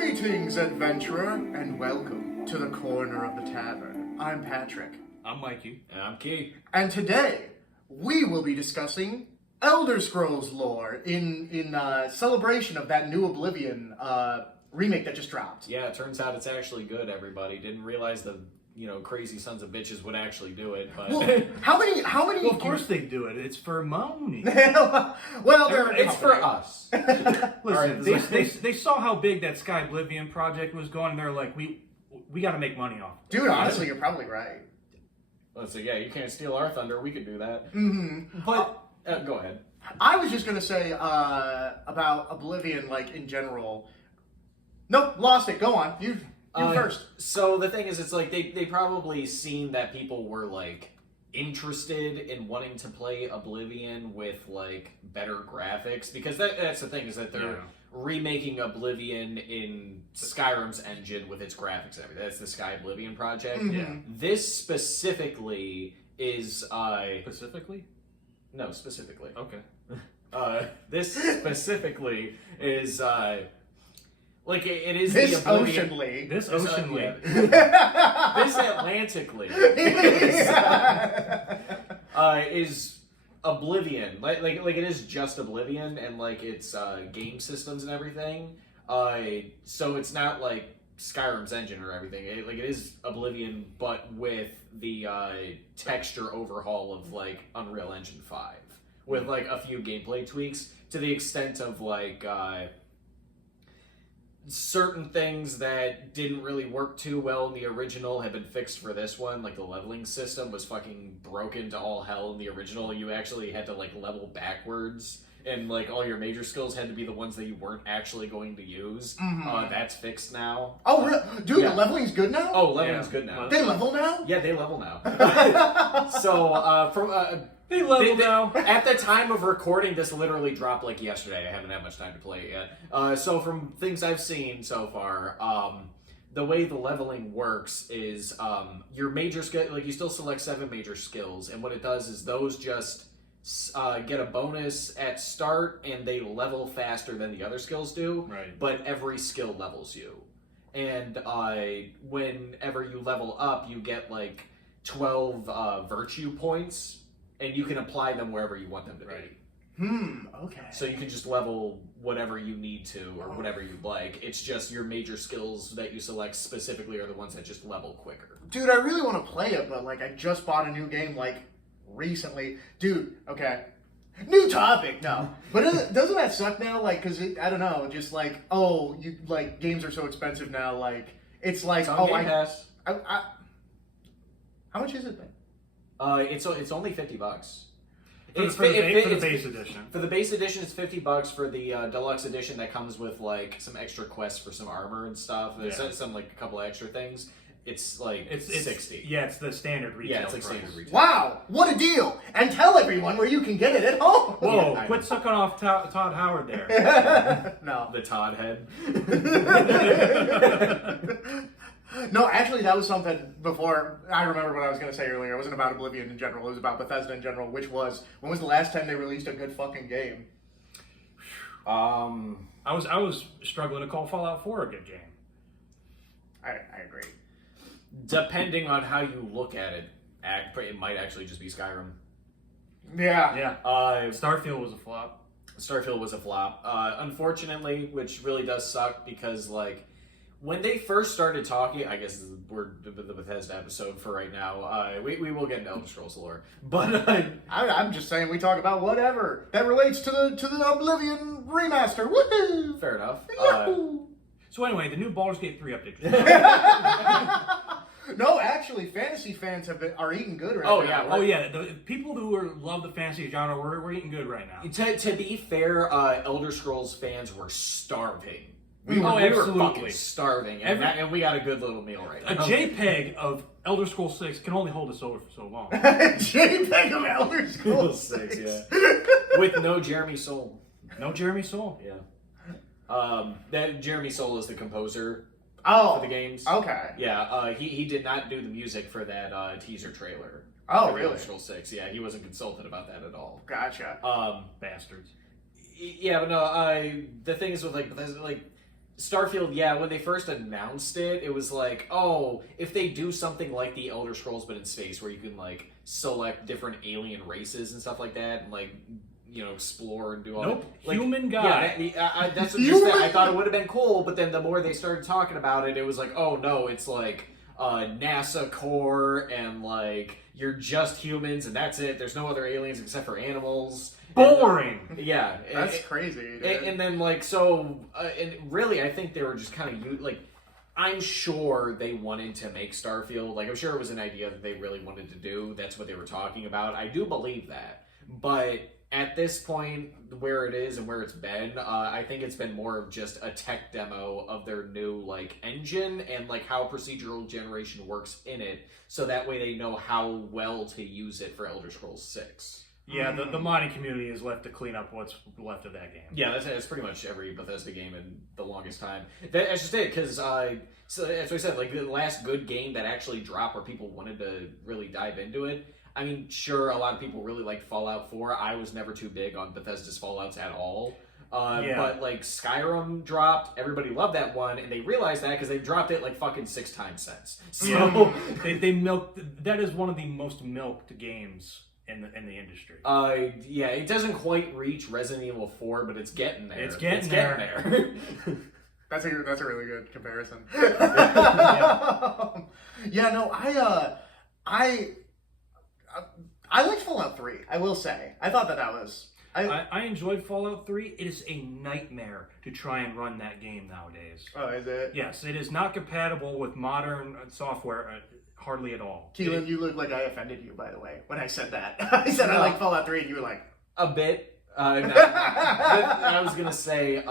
Greetings, adventurer, and welcome to the corner of the tavern. I'm Patrick. I'm Mikey. And I'm Key. And today, we will be discussing Elder Scrolls lore in celebration of that new Oblivion remake that just dropped. Yeah, it turns out it's actually good, everybody. Didn't realize the, crazy sons of bitches would actually do it, but... Well, how many... Well, of course they do it. It's for money. well, it's for us. Listen, they saw how big that Sky Oblivion project was going, and they're like, we got to make money off it. Dude, honestly, you're probably right. Let's say, yeah, you can't steal our thunder. We could do that. Mm-hmm. But, go ahead. I was just going to say about Oblivion, like, in general... Nope, lost it. Go on. You first. So the thing is, it's like they probably seen that people were like interested in wanting to play Oblivion with like better graphics, because that's the thing, is that they're remaking Oblivion in Skyrim's engine with its graphics and everything. That's the Sky Oblivion project. Mm-hmm. Yeah. This specifically is Specifically? No, specifically. Okay. This specifically is like it is This the Oblivion. Ocean League. This Ocean League. This Atlantic League is Oblivion. Like it is just Oblivion, and like its game systems and everything. So it's not like Skyrim's engine or everything. It is Oblivion, but with the texture overhaul of like Unreal Engine 5, with like a few gameplay tweaks to the extent of like. Certain things that didn't really work too well in the original have been fixed for this one. Like the leveling system was fucking broken to all hell in the original. You actually had to like level backwards, and like all your major skills had to be the ones that you weren't actually going to use. Mm-hmm. That's fixed now. Oh, really? Dude, the leveling's good now? Oh, leveling's good now. They level now? Yeah, they level now. So from They level now. At the time of recording, this literally dropped like yesterday. I haven't had much time to play it yet. So from things I've seen so far, the way the leveling works is your major skill, like you still select 7 major skills, and what it does is those just get a bonus at start, and they level faster than the other skills do. Right. But every skill levels you, and whenever you level up, you get like 12 virtue points. And you can apply them wherever you want them to be. Okay. So you can just level whatever you need to, or whatever you like. It's just your major skills that you select specifically are the ones that just level quicker. Dude, I really want to play it, but like I just bought a new game like recently. Dude, okay. New topic, no. But doesn't that suck now? Like, cause I don't know, just like, oh, you like games are so expensive now. Like, it's like, It's on Game Pass. How much is it then? It's only $50. For the base edition. For the base edition, it's $50. For the deluxe edition, that comes with like some extra quests for some armor and stuff. There's some like a couple of extra things. It's like it's $60. Yeah, it's the standard retail. Yeah, it's like price. standard retail. Wow, what a deal! And tell everyone where you can get it at home. Whoa! Yeah, Quit sucking off Todd Howard there. No. The Todd head. No, actually, that was something before. I remember what I was going to say earlier. It wasn't about Oblivion in general. It was about Bethesda in general, which was, when was the last time they released a good fucking game? I was struggling to call Fallout 4 a good game. I agree. Depending on how you look at it, it might actually just be Skyrim. Yeah. Yeah. Starfield was a flop. Starfield was a flop. Unfortunately, which really does suck, because like when they first started talking, I guess we're the Bethesda episode for right now. We will get into Elder Scrolls lore, but I'm just saying we talk about whatever that relates to the Oblivion remaster. Woohoo! fair enough. So anyway, the new Baldur's Gate 3 update. No, actually, fantasy fans are eating good right now. Oh yeah, Oh yeah, the people who love the fantasy genre, we're eating good right now. To be fair, Elder Scrolls fans were starving. We were absolutely fucking starving, and we got a good little meal right A now. JPEG of Elder Scrolls 6 can only hold us over for so long. JPEG of Elder Scrolls 6. Yeah. With no Jeremy Soule. No Jeremy Soule. Yeah. That Jeremy Soule is the composer for the games. Okay. Yeah, he did not do the music for that teaser trailer. Oh, for really? Elder Scrolls 6. Yeah, he wasn't consulted about that at all. Gotcha. Bastards. Yeah, but no, the thing is with like Bethesda, like Starfield, yeah, when they first announced it, it was like, oh, if they do something like the Elder Scrolls but in space, where you can like select different alien races and stuff like that, and like explore and do all. Nope, that. Like, human guy. Yeah, that's what just that. I thought it would have been cool, but then the more they started talking about it, it was like, oh no, it's like NASA core and like you're just humans and that's it. There's no other aliens except for animals. Boring. Yeah, That's crazy. Dude. And then like so, and really, I think they were just kind of like. I'm sure they wanted to make Starfield. Like, I'm sure it was an idea that they really wanted to do. That's what they were talking about. I do believe that. But at this point, where it is and where it's been, I think it's been more of just a tech demo of their new, like, engine and, like, how procedural generation works in it. So that way they know how well to use it for Elder Scrolls 6. Yeah, the modding community is left to clean up what's left of that game. Yeah, that's pretty much every Bethesda game in the longest time. That's just it, because so as I said, like the last good game that actually dropped where people wanted to really dive into it. I mean, sure, a lot of people really liked Fallout 4. I was never too big on Bethesda's Fallouts at all. But like Skyrim dropped, everybody loved that one, and they realized that because they dropped it like fucking 6 times since. So they milked. That is one of the most milked games in the industry. Yeah, it doesn't quite reach Resident Evil 4, but it's getting there. It's getting there. That's a really good comparison. Yeah. Yeah, no, I liked Fallout 3. I will say, I thought that was. I enjoyed Fallout 3. It is a nightmare to try and run that game nowadays. Oh, is it? Yes, it is not compatible with modern software. Hardly at all. Keelan, you look like I offended you, by the way, when I said that. I said I like Fallout 3, and you were like... A bit. I was going to say,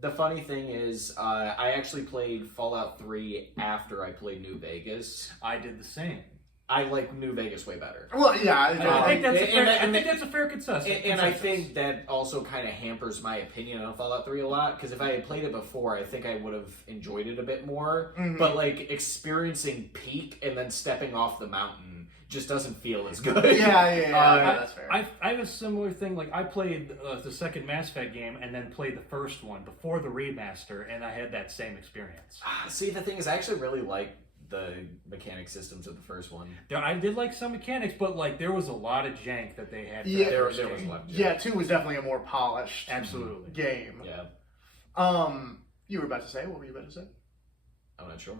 the funny thing is, I actually played Fallout 3 after I played New Vegas. I did the same. I like New Vegas way better. Well, yeah. I think that's a fair consensus. And I think that also kind of hampers my opinion on Fallout 3 a lot, because if I had played it before, I think I would have enjoyed it a bit more. Mm-hmm. But, like, experiencing peak and then stepping off the mountain just doesn't feel as good. Yeah, that's fair. I have a similar thing. Like, I played the second Mass Effect game and then played the first one before the remaster, and I had that same experience. See, the thing is, I actually really like the mechanic systems of the first one. I did like some mechanics, but like there was a lot of jank that they had. Yeah, there was a lot of jank. Yeah, 2 was definitely a more polished game. Yeah. You were about to say? What were you about to say? I'm not sure.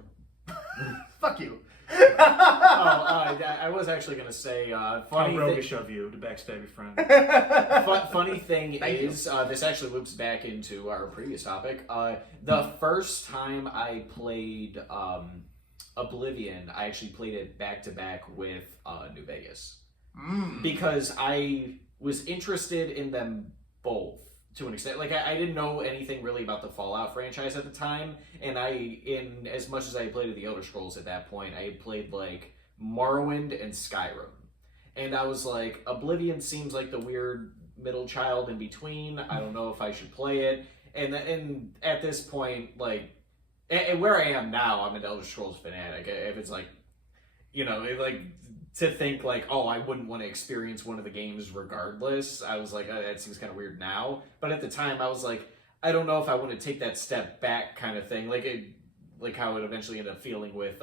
Fuck you. I was actually going to say, funny roguish of you to backstab your friend. Funny thing is, this actually loops back into our previous topic. The first time I played Oblivion, I actually played it back to back with New Vegas. Because I was interested in them both to an extent. Like, I didn't know anything really about the Fallout franchise at the time, and in as much as I had played the Elder Scrolls at that point, I had played, like, Morrowind and Skyrim. And I was like, Oblivion seems like the weird middle child in between. I don't know if I should play it. And at this point, like, and where I am now, I'm an Elder Scrolls fanatic. If it's like, to think like, oh, I wouldn't want to experience one of the games regardless. I was like, oh, that seems kind of weird now. But at the time, I was like, I don't know if I want to take that step back kind of thing. Like how it eventually ended up feeling with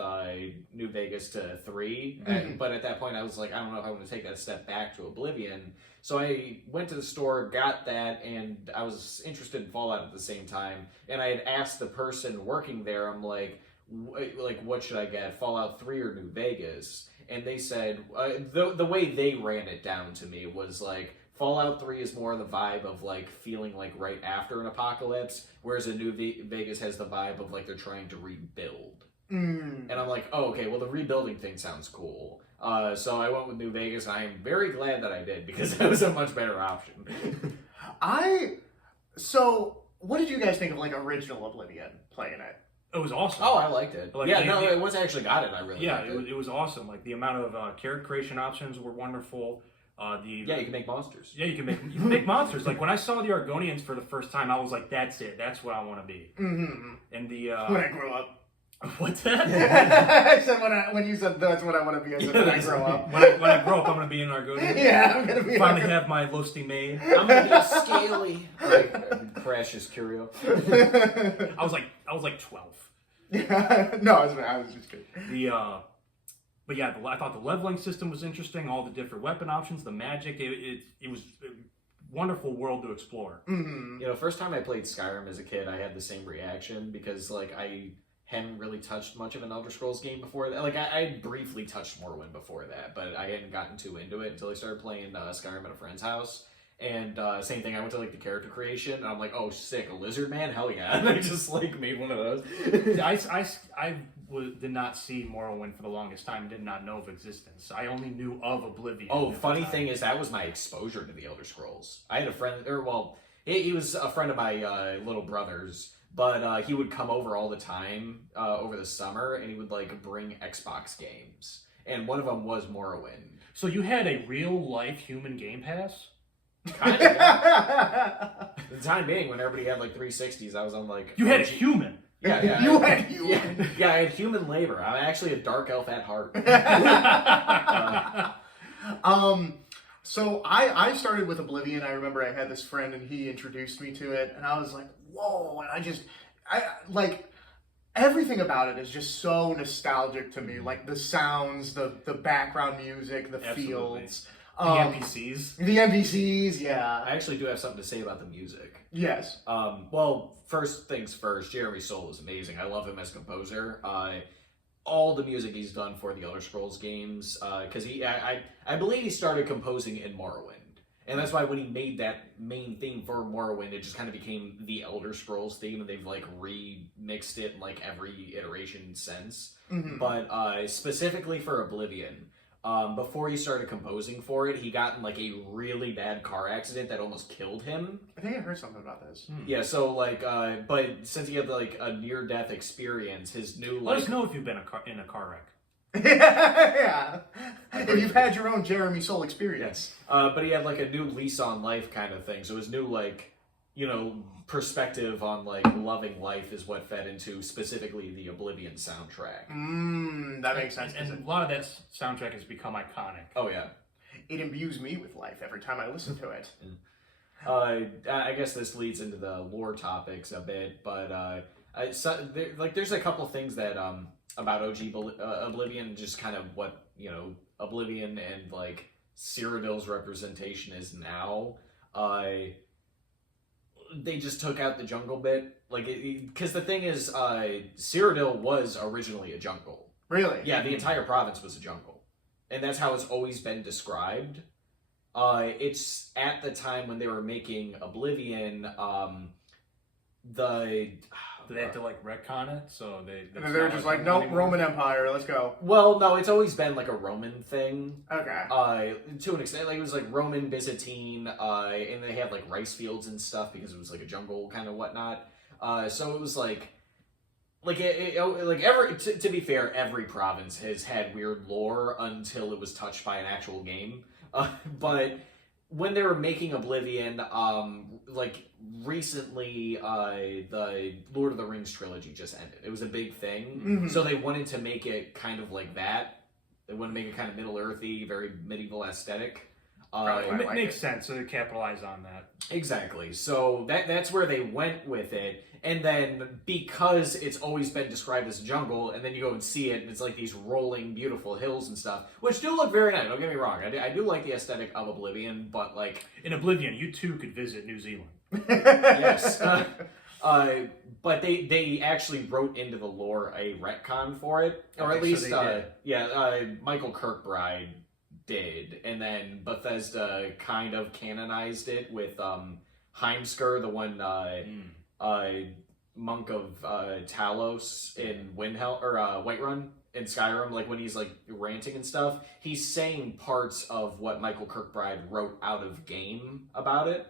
New Vegas to 3. But at that point, I was like, I don't know if I want to take that step back to Oblivion. So I went to the store, got that, and I was interested in Fallout at the same time. And I had asked the person working there, I'm like, what should I get, Fallout 3 or New Vegas? And they said, the way they ran it down to me was like, Fallout 3 is more the vibe of like feeling like right after an apocalypse, whereas a New Vegas has the vibe of like they're trying to rebuild. And I'm like, oh, okay, well the rebuilding thing sounds cool. So I went with New Vegas, and I am very glad that I did, because that was a much better option. So what did you guys think of like original Oblivion playing it? It was awesome. Oh, I liked it. Like, once I actually got it, I really liked it. It was awesome. Like the amount of character creation options were wonderful. You can make monsters. Yeah, you can make monsters. Like when I saw the Argonians for the first time, I was like, "That's it. That's what I want to be." Mm-hmm. And the when I grow up. What's that? I said when you said that's what I want to be when I grow up. When I grow up, I'm gonna be an Argonian. Yeah, I'm gonna be Finally have my lusty maid. I'm gonna be a scaly. Crash his curio. I was like 12. No, I was just kidding. But yeah, I thought the leveling system was interesting. All the different weapon options, the magic. It was a wonderful world to explore. Mm-hmm. You know, first time I played Skyrim as a kid, I had the same reaction because like I hadn't really touched much of an Elder Scrolls game before that. Like I briefly touched Morrowind before that, but I hadn't gotten too into it until I started playing Skyrim at a friend's house. And same thing, I went to like the character creation, and I'm like, oh, sick, a lizard man, hell yeah! And I just like made one of those. I did not see Morrowind for the longest time. Did not know of existence. I only knew of Oblivion. Oh, funny thing is that was my exposure to the Elder Scrolls. I had a friend, he was a friend of my little brother's, but he would come over all the time over the summer, and he would like bring Xbox games, and one of them was Morrowind. So you had a real life human Game Pass? Kind of, yeah. The time being, when everybody had like 360s, I was on like... You had a human. Yeah. You had human. Yeah, I had human labor. I'm actually a dark elf at heart. So I started with Oblivion. I remember I had this friend and he introduced me to it, and I was like, whoa! And I like everything about it is just so nostalgic to me. Like the sounds, the background music, the Absolutely. fields. The NPCs. The NPCs, yeah. I actually do have something to say about the music. Yes. Well, first things first, Jeremy Soule is amazing. I love him as composer. All the music he's done for the Elder Scrolls games, because I believe he started composing in Morrowind, and that's why when he made that main theme for Morrowind, it just kind of became the Elder Scrolls theme, and they've like remixed it in like every iteration since. Mm-hmm. But specifically for Oblivion. Before he started composing for it, he got in like a really bad car accident that almost killed him. I think I heard something about this. Yeah, so like, but since he had like a near-death experience, his new Let like... us know if you've been in a car wreck. Yeah. If you've had your own Jeremy Soule experience. but he had like a new lease on life kind of thing. So his new like, you know, perspective on like loving life is what fed into specifically the Oblivion soundtrack. That makes sense. And a lot of that soundtrack has become iconic. Oh yeah. It imbues me with life every time I listen to it. I guess this leads into the lore topics a bit, but there's a couple things that about OG Oblivion, just kind of what, you know, Oblivion and like Cyrodiil's representation is now. They just took out the jungle bit, like, because the thing is, Cyrodiil was originally a jungle. Really? Yeah, the entire province was a jungle, and that's how it's always been described. It's at the time when they were making Oblivion, Do they have to like retcon it? So they were just like, nope, Roman Empire, let's go. Well, no, it's always been like a Roman thing. Okay. To an extent, like it was like Roman, Byzantine, and they had like rice fields and stuff because it was like a jungle kind of whatnot. So it was like to be fair, every province has had weird lore until it was touched by an actual game. But when they were making Oblivion, like recently, the Lord of the Rings trilogy just ended. It was a big thing, so they wanted to make it kind of like that. They wanted to make it kind of Middle-earthy, very medieval aesthetic. It makes sense, so they capitalize on that. Exactly. So that's where they went with it. And then because it's always been described as a jungle, and then you go and see it, and it's like these rolling, beautiful hills and stuff, which do look very nice. Don't get me wrong. I do like the aesthetic of Oblivion, but like... In Oblivion, you too could visit New Zealand. Yes. But they actually wrote into the lore a retcon for it. Or at least, Michael Kirkbride did. And then Bethesda kind of canonized it with Heimskr, the one monk of Talos in Whiterun in Skyrim, like when he's like ranting and stuff, he's saying parts of what Michael Kirkbride wrote out of game about it.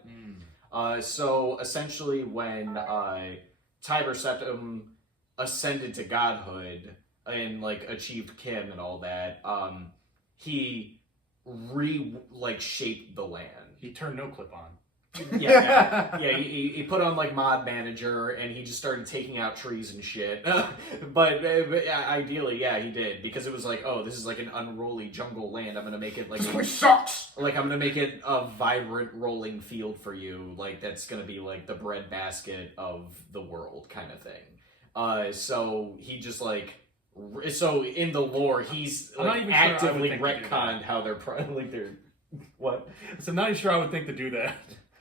So essentially when Tiber Septim ascended to godhood and like achieved kin and all that, he shaped the land. He turned no clip on. He put on like mod manager and he just started taking out trees and shit. but ideally, yeah, he did, because it was like, oh, this is like an unruly jungle land. I'm gonna make it like This place sucks. Like I'm gonna make it a vibrant rolling field for you. Like that's gonna be like the breadbasket of the world kind of thing. So he just like. So in the lore, he's like actively retconned how they're like they're what. So I'm not even sure I would think to do that.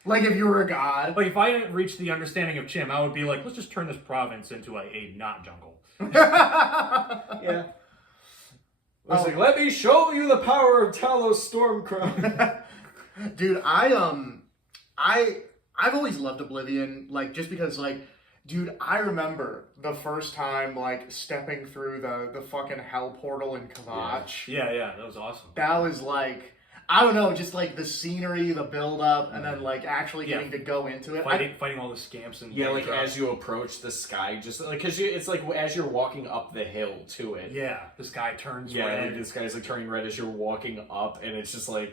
Like if you were a god. Like if I didn't reach the understanding of Chim, I would be like, let's just turn this province into a not jungle. Yeah. It's like, let me show you the power of Talos Stormcrown. Dude, I've always loved Oblivion, like just because like, dude, I remember the first time like stepping through the fucking hell portal in Kvatch. Yeah, that was awesome. That was like, I don't know, just like the scenery, the build up, and then like actually getting to go into it. Fighting all the scamps and like as you approach the sky, just like because it's like as you're walking up the hill to it. Yeah, the sky turns red. Yeah, the sky's like turning red as you're walking up, and it's just like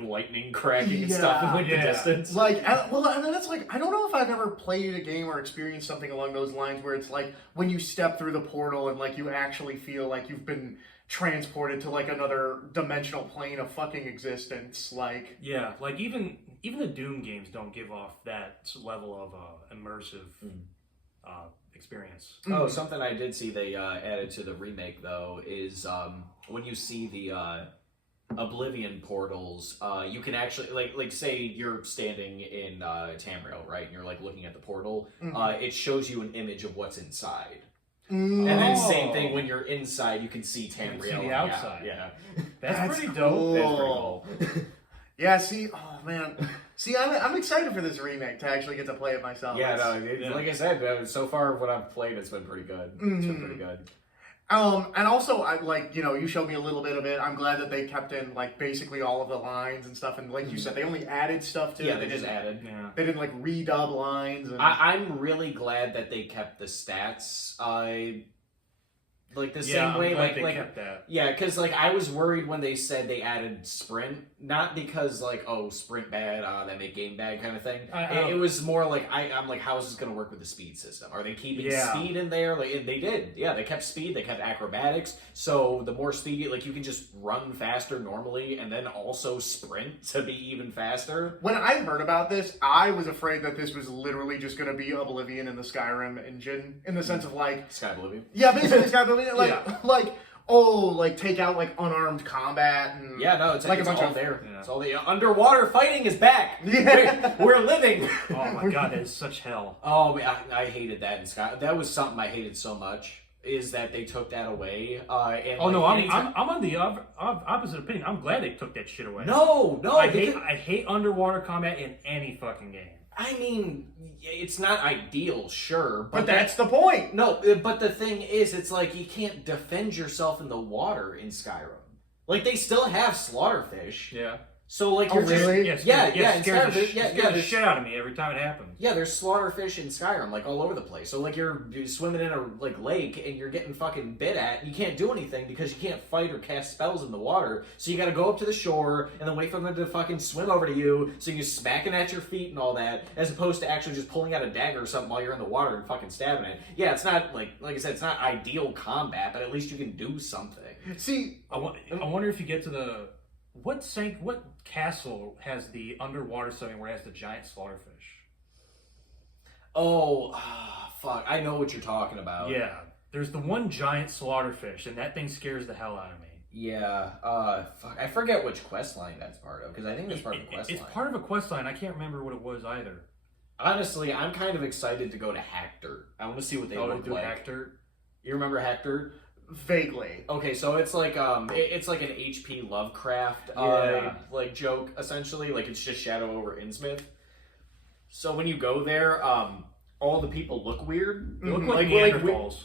lightning cracking and stuff in like the distance. Like, well, and then it's like, I don't know if I've ever played a game or experienced something along those lines where it's like when you step through the portal and like you actually feel like you've been transported to like another dimensional plane of fucking existence. Like, yeah, like even the Doom games don't give off that level of immersive experience. Oh, something I did see they added to the remake though is when you see the Oblivion portals, you can actually like say you're standing in Tamriel, right, and you're like looking at the portal. It shows you an image of what's inside. And then same thing when you're inside, you can see Tamriel. See the outside. Yeah. That's pretty dope. Cool. That's pretty cool. Yeah, see, oh man, see, I'm excited for this remake to actually get to play it myself. Yeah, like I said, so far what I've played, it's been pretty good. It's been pretty good. And also, I like, you showed me a little bit of it. I'm glad that they kept in like basically all of the lines and stuff. And like you said, they only added stuff to it. Yeah, they just added. Yeah. They didn't like redub lines. And... I'm really glad that they kept the stats. Like the same way, like they kept that. Yeah, because like I was worried when they said they added sprint, not because like sprint bad, that make game bad kind of thing. It was more like I'm like, how is this going to work with the speed system? Are they keeping speed in there? Like they did, yeah, they kept speed, they kept acrobatics. So the more speed, like you can just run faster normally, and then also sprint to be even faster. When I heard about this, I was afraid that this was literally just going to be Oblivion in the Skyrim engine, in the sense of like Sky Oblivion. Yeah, basically Sky Oblivion. Like take out like unarmed combat and it's like it's a bunch all of there. Yeah. It's all the underwater fighting is back. Yeah, we're living. Oh my god, that is such hell. Oh, I hated that in Sky. That was something I hated so much. Is that they took that away? And I'm on the opposite opinion. I'm glad they took that shit away. No, I hate underwater combat in any fucking game. I mean, it's not ideal, sure, but that's the point. No, but the thing is, it's like you can't defend yourself in the water in Skyrim. Like they still have slaughterfish. Yeah. So like, you're really? Just, scares the shit out of me every time it happens. Yeah, there's slaughterfish in Skyrim like all over the place. So like you're swimming in a lake and you're getting fucking bit at. And you can't do anything because you can't fight or cast spells in the water. So you got to go up to the shore and then wait for them to fucking swim over to you. So you're smacking at your feet and all that, as opposed to actually just pulling out a dagger or something while you're in the water and fucking stabbing it. Yeah, it's not like I said, it's not ideal combat, but at least you can do something. See, I wonder if you get to the. What castle has the underwater setting where it has the giant slaughterfish? Oh, fuck. I know what you're talking about. Yeah. There's the one giant slaughterfish, and that thing scares the hell out of me. Yeah. Fuck. I forget which quest line that's part of, because I think that's part of the quest line. It's part of a quest line. I can't remember what it was either. Honestly, I'm kind of excited to go to Hackdirt. I want to see what they look like. Hackdirt? You remember Hackdirt? Vaguely. Okay, so it's like it's like an HP Lovecraft like joke essentially. Like it's just Shadow over Innsmouth. So when you go there, all the people look weird. They look like Neanderthals.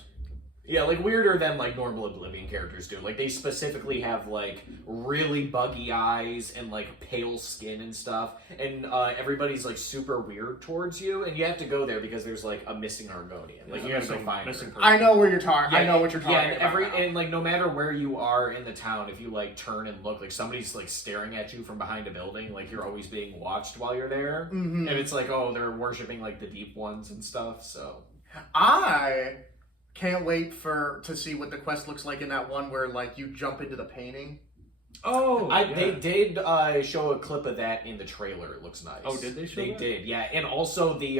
Yeah, like weirder than like normal Oblivion characters do. Like they specifically have like really buggy eyes and like pale skin and stuff, and everybody's like super weird towards you, and you have to go there because there's like a missing Argonian. Like you have to go find her. I know where you're talking. Yeah, I know what you're talking and about. And like no matter where you are in the town, if you like turn and look, like somebody's like staring at you from behind a building, like you're always being watched while you're there, and it's like, oh, they're worshiping like the deep ones and stuff. So I can't wait to see what the quest looks like in that one where like you jump into the painting. Oh, They did show a clip of that in the trailer. It looks nice. Oh, did they show They that? did, yeah. And also the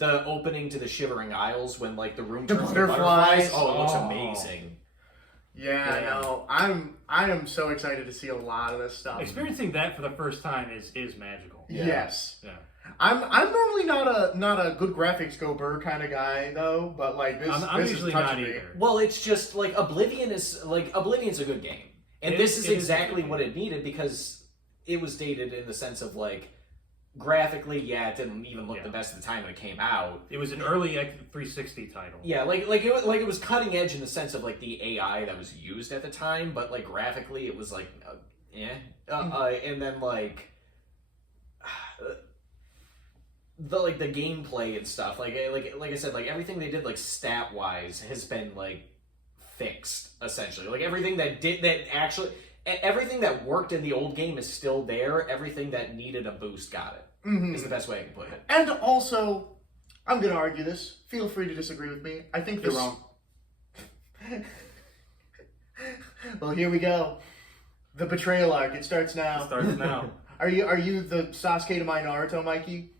opening to the Shivering Isles when like the room The turns to butterflies. butterflies. Oh, it looks Oh. amazing. Yeah, Yeah. no, I am so excited to see a lot of this stuff. Experiencing that for the first time is magical. Yeah. Yes. Yeah. I'm normally not a good graphics gober kind of guy though, but like this I'm this usually is not touching me. either. Well, it's just like Oblivion's a good game, and this is exactly what it needed because it was dated in the sense of like graphically, yeah, it didn't even look the best at the time when it came out. It was an early 360 title. Yeah, like it was cutting edge in the sense of like the AI that was used at the time, but like graphically it was like and then like the gameplay and stuff like I said, like everything they did like stat wise has been like fixed essentially. Like everything everything that worked in the old game is still there. Everything that needed a boost got it. Is the best way I can put it. And also, I'm gonna argue this. Feel free to disagree with me. I think You're this. wrong. Well, here we go. The betrayal arc. It starts now. It starts now. Are you the Sasuke to my Naruto, Mikey?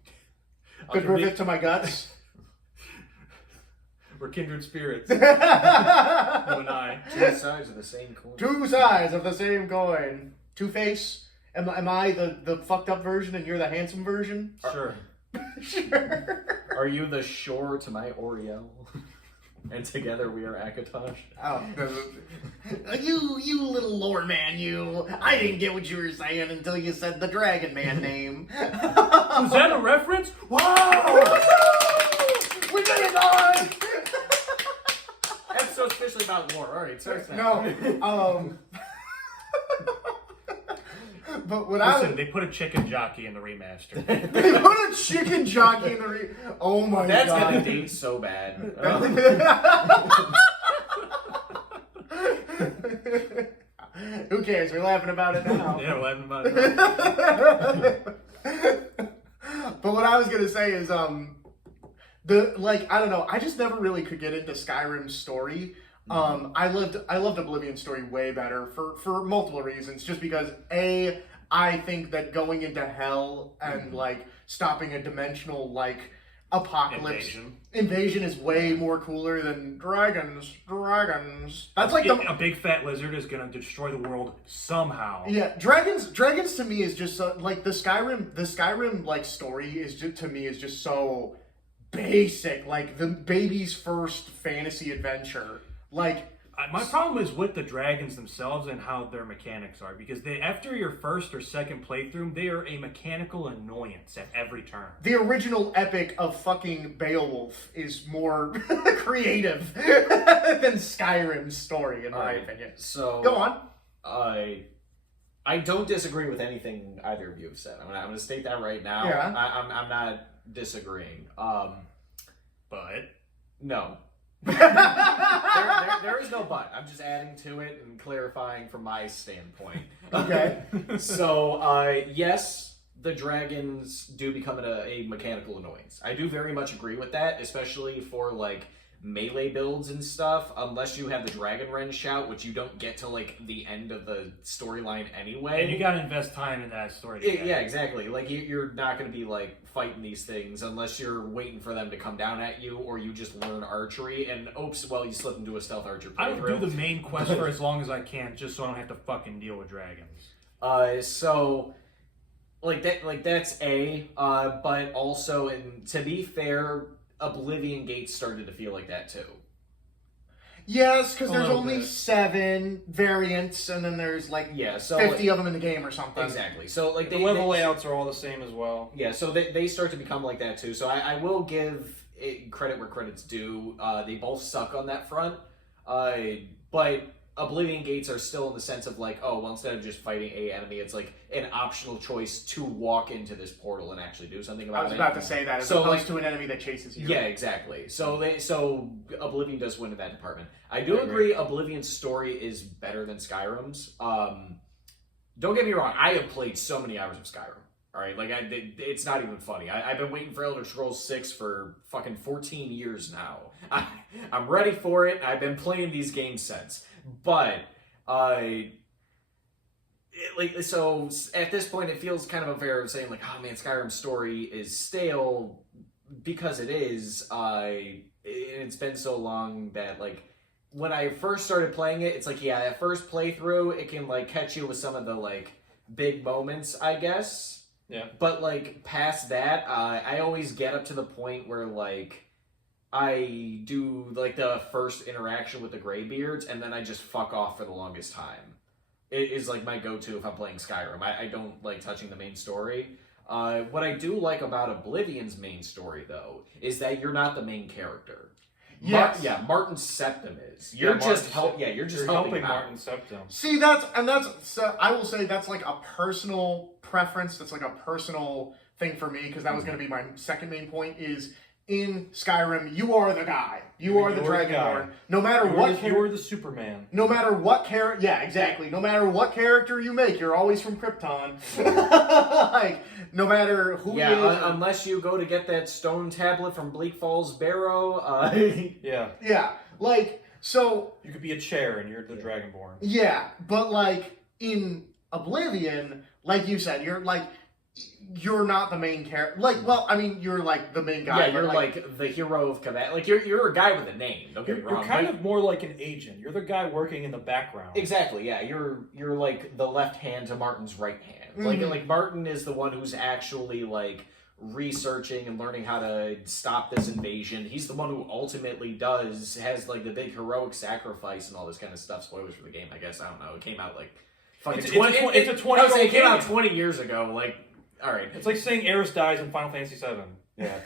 Good Underneath- perfect to my guts. We're kindred spirits. Two You and I. Sides of the same coin. sides of the same coin. Two-Face. Am I the fucked up version and you're the handsome version? Sure. Sure. Are you the shore to my Oriel? And together we are Akatosh. Oh, you little lore man, you! I didn't get what you were saying until you said the Dragon Man name. Was that a reference? Wow! We did it, guys! Episode's officially about lore. Alright, starts now. No, but what Listen, they put a chicken jockey in the remaster. they put a chicken jockey in the oh my That's god. gonna date so bad. Who cares? We're laughing about it now. Yeah, we're laughing about it. But what I was gonna say is, I don't know. I just never really could get into Skyrim's story. I loved Oblivion's story way better for multiple reasons. Just because I think that going into hell and like stopping a dimensional like apocalypse invasion is way more cooler than dragons. That's like a big fat lizard is gonna destroy the world somehow. yeah, dragons to me is just like the Skyrim like story is just to me is just so basic, like the baby's first fantasy adventure. Like My problem is with the dragons themselves and how their mechanics are, because after your first or second playthrough, they are a mechanical annoyance at every turn. the original epic of fucking Beowulf is more creative than Skyrim's story, in my opinion. So Go on. I don't disagree with anything either of you have said. I'm gonna state that right now. Yeah. I'm not disagreeing. But No. there is no but. I'm just adding to it and clarifying from my standpoint. Okay. So, yes, the dragons do become a mechanical annoyance. I do very much agree with that, especially for, like, melee builds and stuff, unless you have the Dragon Rend shout, which you don't get till, like, the end of the storyline anyway. and you gotta invest time in that story. Yeah, exactly. Like, you're not going to be, like, fighting these things unless you're waiting for them to come down at you, or you just learn archery, and oops, well, you slip into a stealth archer playthrough. I would do the main quest for as long as I can, just so I don't have to fucking deal with dragons. So, that's but also, and to be fair, Oblivion Gates started to feel like that too. Yes, because A there's little only bit. 7 variants, and then there's like Yeah, so 50 of them in the game or something. exactly. So like The level layouts are all the same as well. Yeah, so they start to become like that too. So I will give credit where credit's due. They both suck on that front. But Oblivion gates are still in the sense of like, oh, well, instead of just fighting a enemy, it's like an optional choice to walk into this portal and actually do something about it. I was about to say that, as opposed to an enemy that chases you. Yeah, exactly. So Oblivion does win in that department. I do agree Oblivion's story is better than Skyrim's. Don't get me wrong, I have played so many hours of Skyrim. Alright, like, it's not even funny. I've been waiting for Elder Scrolls 6 for fucking 14 years now. I'm ready for it. I've been playing these games since. But, so at this point, it feels kind of unfair saying, like, oh man, Skyrim's story is stale, because it is. It's been so long that, like, when I first started playing it, it's like, yeah, that first playthrough, it can, like, catch you with some of the, like, big moments, I guess. Yeah. But, like, past that, I always get up to the point where, like, I do, like, the first interaction with the Greybeards, and then I just fuck off for the longest time. It is, like, my go-to if I'm playing Skyrim. I don't like touching the main story. What I do like about Oblivion's main story, though, is that you're not the main character. Yes. Martin Septim is. You're just helping helping Martin Septim. See, so I will say that's like a personal preference. That's like a personal thing for me, because that was going to be my second main point. Is in Skyrim, you are the guy. You are the Dragonborn. No matter what, you are the Superman. No matter what character, yeah, exactly. No matter what character you make, you're always from Krypton. Like, no matter who. Yeah, unless you go to get that stone tablet from Bleak Falls Barrow. Yeah. Yeah, like, so you could be a chair and you're the Dragonborn. Yeah, but like in Oblivion, like you said, you're not the main character. Like, well, I mean, you're like the main guy. Yeah, you're like the hero of Combat. Like, you're a guy with a name. Don't get me wrong. You're kind of more like an agent. You're the guy working in the background. Exactly. Yeah, you're like the left hand to Martin's right hand. Mm-hmm. Like Martin is the one who's actually like researching and learning how to stop this invasion. He's the one who ultimately has like the big heroic sacrifice and all this kind of stuff. Spoilers for the game, I guess. I don't know. It came out like fucking it's a 20. It came out 20 years ago. Like. All right. It's like saying Aerith dies in Final Fantasy VII. Yeah.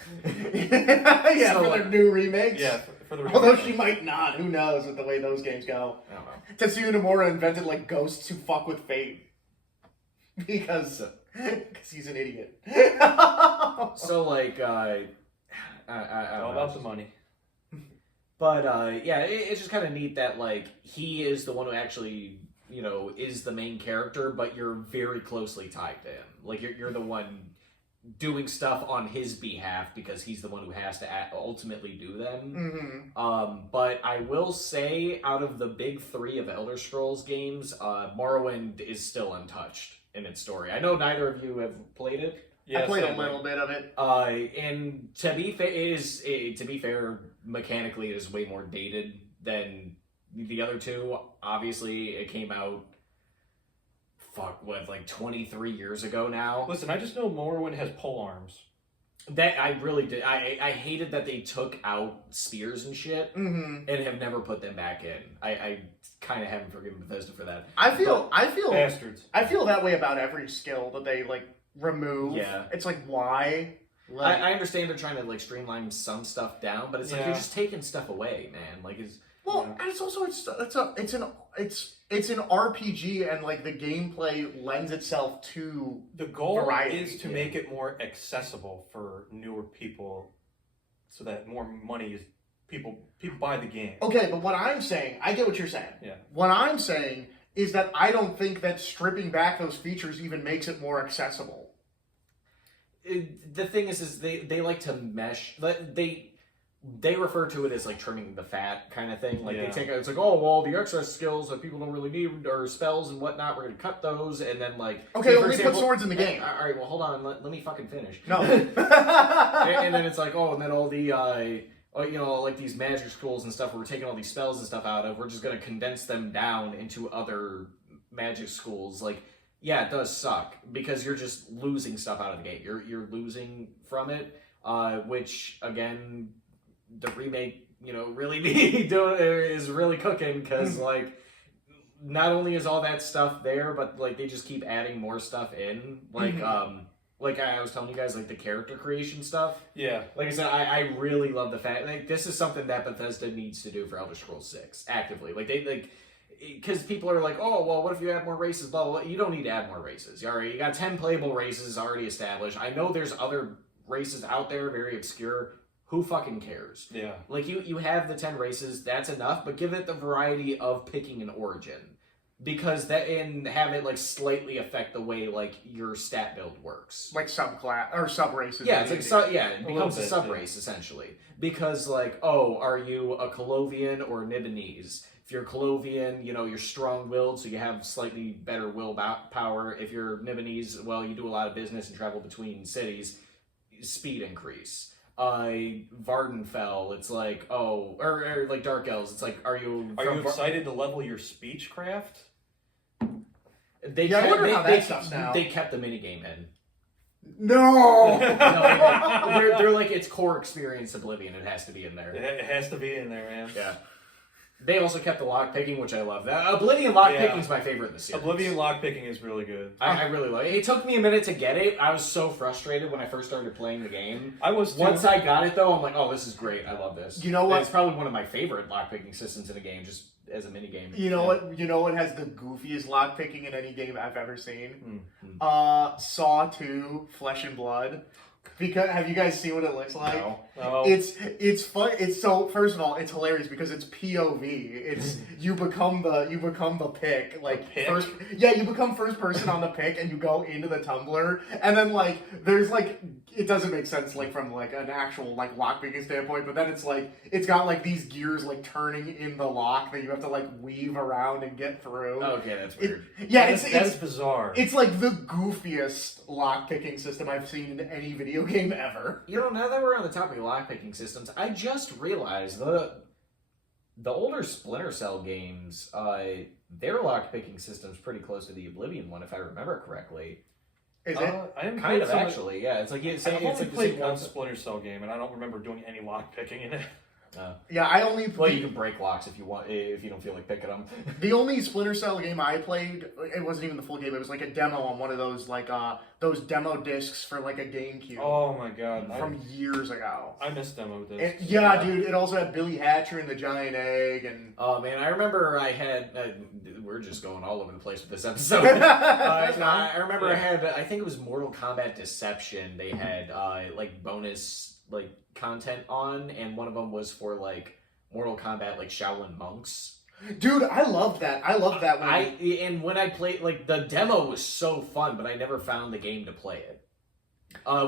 Yeah, so, for their new remakes. Yeah, for the remakes. Although she might not. Who knows with the way those games go. I don't know. Tetsuya Nomura invented, like, ghosts who fuck with fate. Because he's an idiot. So, like, I all about the money. But, yeah, it's just kind of neat that, like, he is the one who actually... is the main character, but you're very closely tied to him. Like, you're the one doing stuff on his behalf because he's the one who has to ultimately do them. Mm-hmm. But I will say, out of the big three of Elder Scrolls games, Morrowind is still untouched in its story. I know neither of you have played it. Yeah, I played a little bit of it. And to be fair, mechanically it is way more dated than the other two. Obviously, it came out, like 23 years ago now. Listen, I just know Morrowind has pole arms. That I really did. I hated that they took out spears and shit, and have never put them back in. I kind of haven't forgiven Bethesda for that. I feel bastards. I feel that way about every skill that they like remove. Yeah, it's like, why? Like, I understand they're trying to like streamline some stuff down, but it's like you're just taking stuff away, man. Like it's. Well, and it's also it's an RPG, and like the gameplay lends itself to the goal variety. Is to make it more accessible for newer people, so that more money is people buy the game. Okay, but what I'm saying, I get what you're saying. Yeah. What I'm saying is that I don't think that stripping back those features even makes it more accessible. The thing is they like to mesh. They refer to it as like trimming the fat kind of thing. Like they take it's like, oh well, the excess skills that people don't really need or spells and whatnot, we're gonna cut those, and then like okay, only put swords in the game. All right, well hold on, let me fucking finish. No, and then it's like, oh, and then all the like these magic schools and stuff, where we're taking all these spells and stuff out of, we're just gonna condense them down into other magic schools. Like, yeah, it does suck because you're just losing stuff out of the game. You're losing from it, which again. The remake, really is really cooking, because like not only is all that stuff there, but like they just keep adding more stuff in. Like like I was telling you guys, like the character creation stuff. Yeah. Like I said, I really love the fact like this is something that Bethesda needs to do for Elder Scrolls 6 actively. Like they like because people are like, oh well, what if you add more races? Blah blah blah. You don't need to add more races. You got 10 playable races already established. I know there's other races out there, very obscure. Who fucking cares? Yeah. Like you have the 10 races, that's enough, but give it the variety of picking an origin. Because that and have it like slightly affect the way like your stat build works. Like subclass or sub races. Yeah, it's like it becomes a sub race essentially. Because like, oh, are you a Colovian or a Nibonese? If you're Colovian, you're strong-willed, so you have slightly better will power. If you're Nibonese, well, you do a lot of business and travel between cities. Speed increase. Vardenfell, it's like, oh, or like Dark Elves, it's like, are you excited to level your speechcraft? They I wonder how that stuff's now. They kept the minigame in. No! They're like, it's core experience Oblivion, it has to be in there. It has to be in there, man. Yeah. They also kept the lockpicking, which I love. That Oblivion lockpicking is my favorite in the series. Oblivion lockpicking is really good. I really like it. It took me a minute to get it. I was so frustrated when I first started playing the game. I was too. Once I got it, though, I'm like, oh, this is great. I love this. You know what? It's probably one of my favorite lockpicking systems in a game, just as a minigame. You know what? You know what has the goofiest lockpicking in any game I've ever seen? Mm-hmm. Saw 2, Flesh and Blood. Because have you guys seen what it looks like? No. It's fun. It's so first of all, it's hilarious because it's POV. It's you become the pick first. Yeah, you become first person on the pick and you go into the tumbler and then there's it doesn't make sense from an actual lockpicking standpoint, but then it's got these gears turning in the lock that you have to weave around and get through. Okay, that's weird. It's bizarre. It's the goofiest lockpicking system I've seen in any video game ever. Now that we're on the topic of lockpicking systems, I just realized the older Splinter Cell games, their lockpicking system's pretty close to the Oblivion one, if I remember correctly. Is it? I haven't Kind of, played actually, yeah. It's like I've only played one Splinter Cell game, and I don't remember doing any lockpicking in it. Yeah, I only... Well, you can break locks if you want, if you don't feel like picking them. The only Splinter Cell game I played, it wasn't even the full game, it was a demo on one of those, those demo discs for, a GameCube. Oh my god. From years ago. I miss demo discs. Yeah, dude, it also had Billy Hatcher and the Giant Egg, and... Oh, man, I remember I had... we're just going all over the place with this episode. I remember I had, I think it was Mortal Kombat Deception, they had, bonus... content on, and one of them was for Mortal Kombat Shaolin monks. Dude, I loved that. I loved that one. And when I played the demo was so fun, but I never found the game to play it.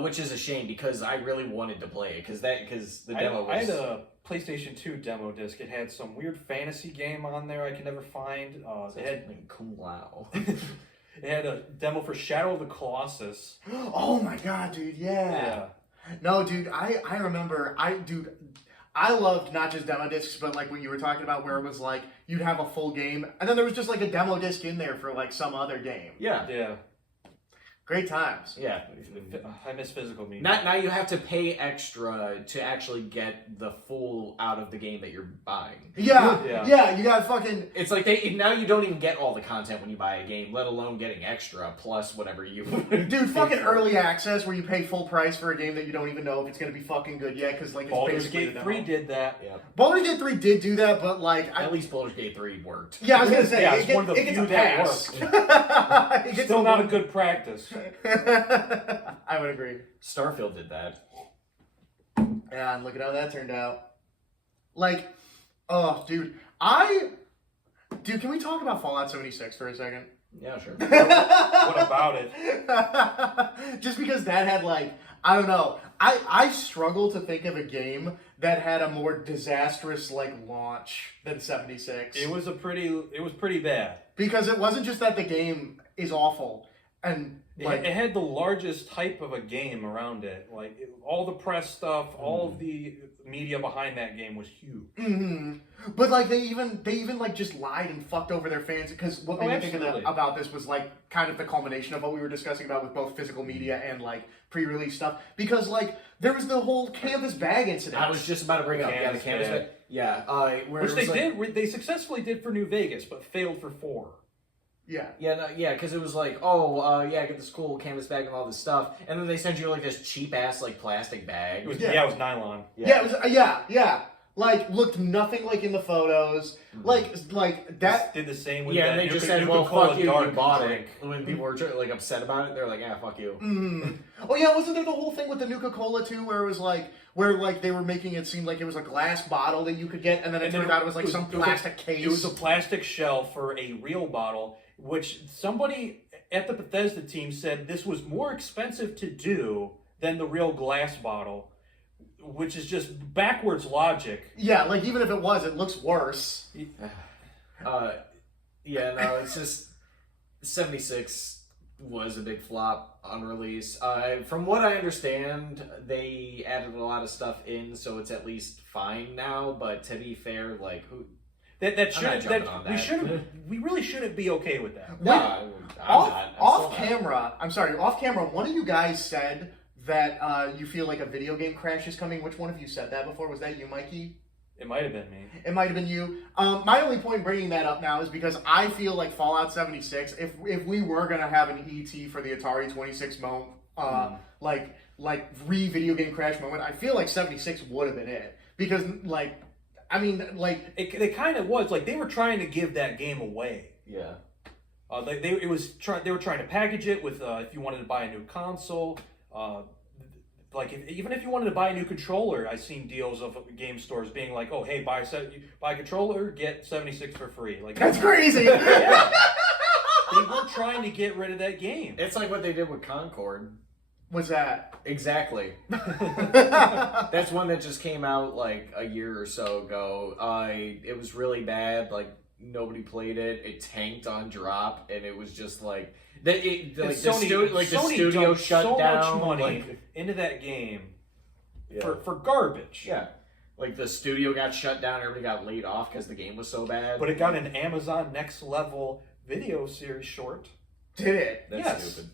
Which is a shame because I really wanted to play it because the demo was... I had a PlayStation 2 demo disc. It had some weird fantasy game on there I could never find. It had Kung Lao. It had a demo for Shadow of the Colossus. Oh my god, dude, yeah. No, dude, I remember, I loved not just demo discs, but what you were talking about where it was you'd have a full game, and then there was just a demo disc in there for some other game. Yeah. Great times. Yeah. I miss physical media. Now you have to pay extra to actually get the full out of the game that you're buying. Yeah, you got fucking... It's now you don't even get all the content when you buy a game, let alone getting extra plus whatever you... Dude, fucking early access where you pay full price for a game that you don't even know if it's going to be fucking good yet, because it's Baldur's basically... Gate 3 did that. Yeah. Baldur's Gate 3 did do that, but At least Baldur's Gate 3 worked. Yeah, I was going to say, it's one of the few that worked. Still not a good practice. I would agree. Starfield did that. Yeah, and look at how that turned out. Dude, can we talk about Fallout 76 for a second? Yeah, sure. What about it? Just because that had I don't know. I struggle to think of a game that had a more disastrous launch than 76. It was pretty bad. Because it wasn't just that the game is awful and it had the largest hype of a game around it. All the press stuff, all of the media behind that game was huge. Mm-hmm. But they even just lied and fucked over their fans because what made me think about this was kind of the culmination of what we were discussing about with both physical media and pre-release stuff. Because there was the whole canvas bag incident. I was just about to bring up the canvas bag. Yeah, Which they successfully did for New Vegas, but failed for 4. Yeah. Yeah, because it was like, get this cool canvas bag and all this stuff, and then they send you like this cheap ass like plastic bag. It was nylon. Yeah, it was, yeah. Like, looked nothing like in the photos. Like that. Did the same with and they just said, well, fuck you, you bought it. drink. When people were like upset about it, they're like, fuck you. Oh yeah, wasn't there the whole thing with the Nuka-Cola too, where it was like, they were making it seem like it was a glass bottle that you could get, and then it turned out it was like some plastic case. It was a plastic shell for a real bottle, which somebody at the Bethesda team said this was more expensive to do than the real glass bottle, which is just backwards logic. Yeah, like even if it was, it looks worse. It's just 76 was a big flop on release. From what I understand, they added a lot of stuff in, so it's at least fine now. But to be fair, like we really shouldn't be okay with that. No, off camera, one of you guys said that you feel like a video game crash is coming. Which one of you said that before? Was that you, Mikey? It might have been me. It might have been you. My only point in bringing that up now is because I feel like Fallout 76, if we were going to have an ET for the Atari 26 moment, like video game crash moment, I feel like 76 would have been it. Because, it kind of was. Like, they were trying to give that game away. Yeah. They were trying to package it with, if you wanted to buy a new console, even if you wanted to buy a new controller, I've seen deals of game stores being like, "Oh, hey, buy a controller, get 76 for free." Like that's crazy. Yeah. They were trying to get rid of that game. It's like what they did with Concord. What's that? Exactly. That's one that just came out like a year or so ago. It was really bad. Like nobody played it. It tanked on drop, and it was just like. The studio shut so down much money into that game for garbage. Yeah, like the studio got shut down. Everybody got laid off because the game was so bad. But it got an Amazon Next Level video series short. Did it? That's stupid.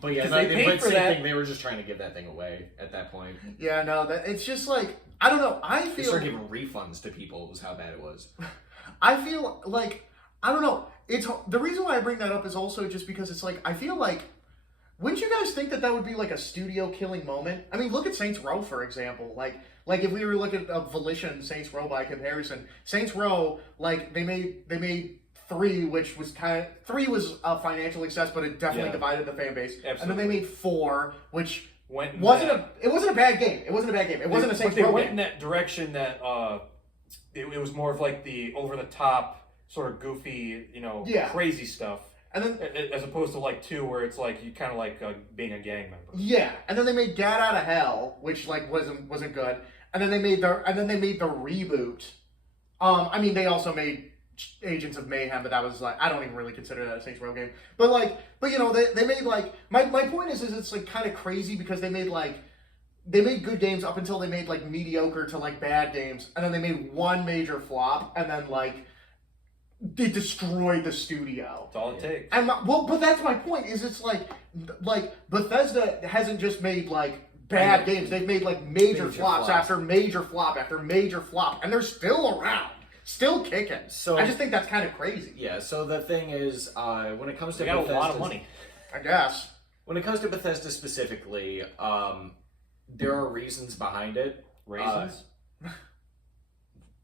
But yeah, they were just trying to give that thing away at that point. Yeah, no, it's just like I don't know. I feel they started giving refunds to people. Was how bad it was. I feel like I don't know. It's the reason why I bring that up is also just because it's like I feel like wouldn't you guys think that would be like a studio killing moment? I mean, look at Saints Row for example. Like if we were looking at Volition and Saints Row by comparison, Saints Row like they made 3, which was 3 was a financial success, but it definitely divided the fan base. Absolutely. And then they made 4, which wasn't a bad game. It wasn't a bad game. It wasn't a Saints Row game. They went in that direction that it was more of like the over the top. Sort of goofy, crazy stuff. And then, as opposed to like 2, where it's like you kind of like being a gang member. Yeah, and then they made Gat Out of Hell, which like wasn't good. And then they made the reboot. I mean, they also made Agents of Mayhem, but that was like I don't even really consider that a Saints Row game. But they made like my point is it's like kind of crazy because they made good games up until they made like mediocre to like bad games, and then they made one major flop, and then like. They destroyed the studio. That's all it takes. And but that's my point. Is it's like Bethesda hasn't just made like bad games. They've made like major flops after major flop after major flop, and they're still around, still kicking. So I just think that's kind of crazy. Yeah. So the thing is, when it comes to Bethesda, got a lot of money. I guess when it comes to Bethesda specifically, there are reasons behind it. Reasons.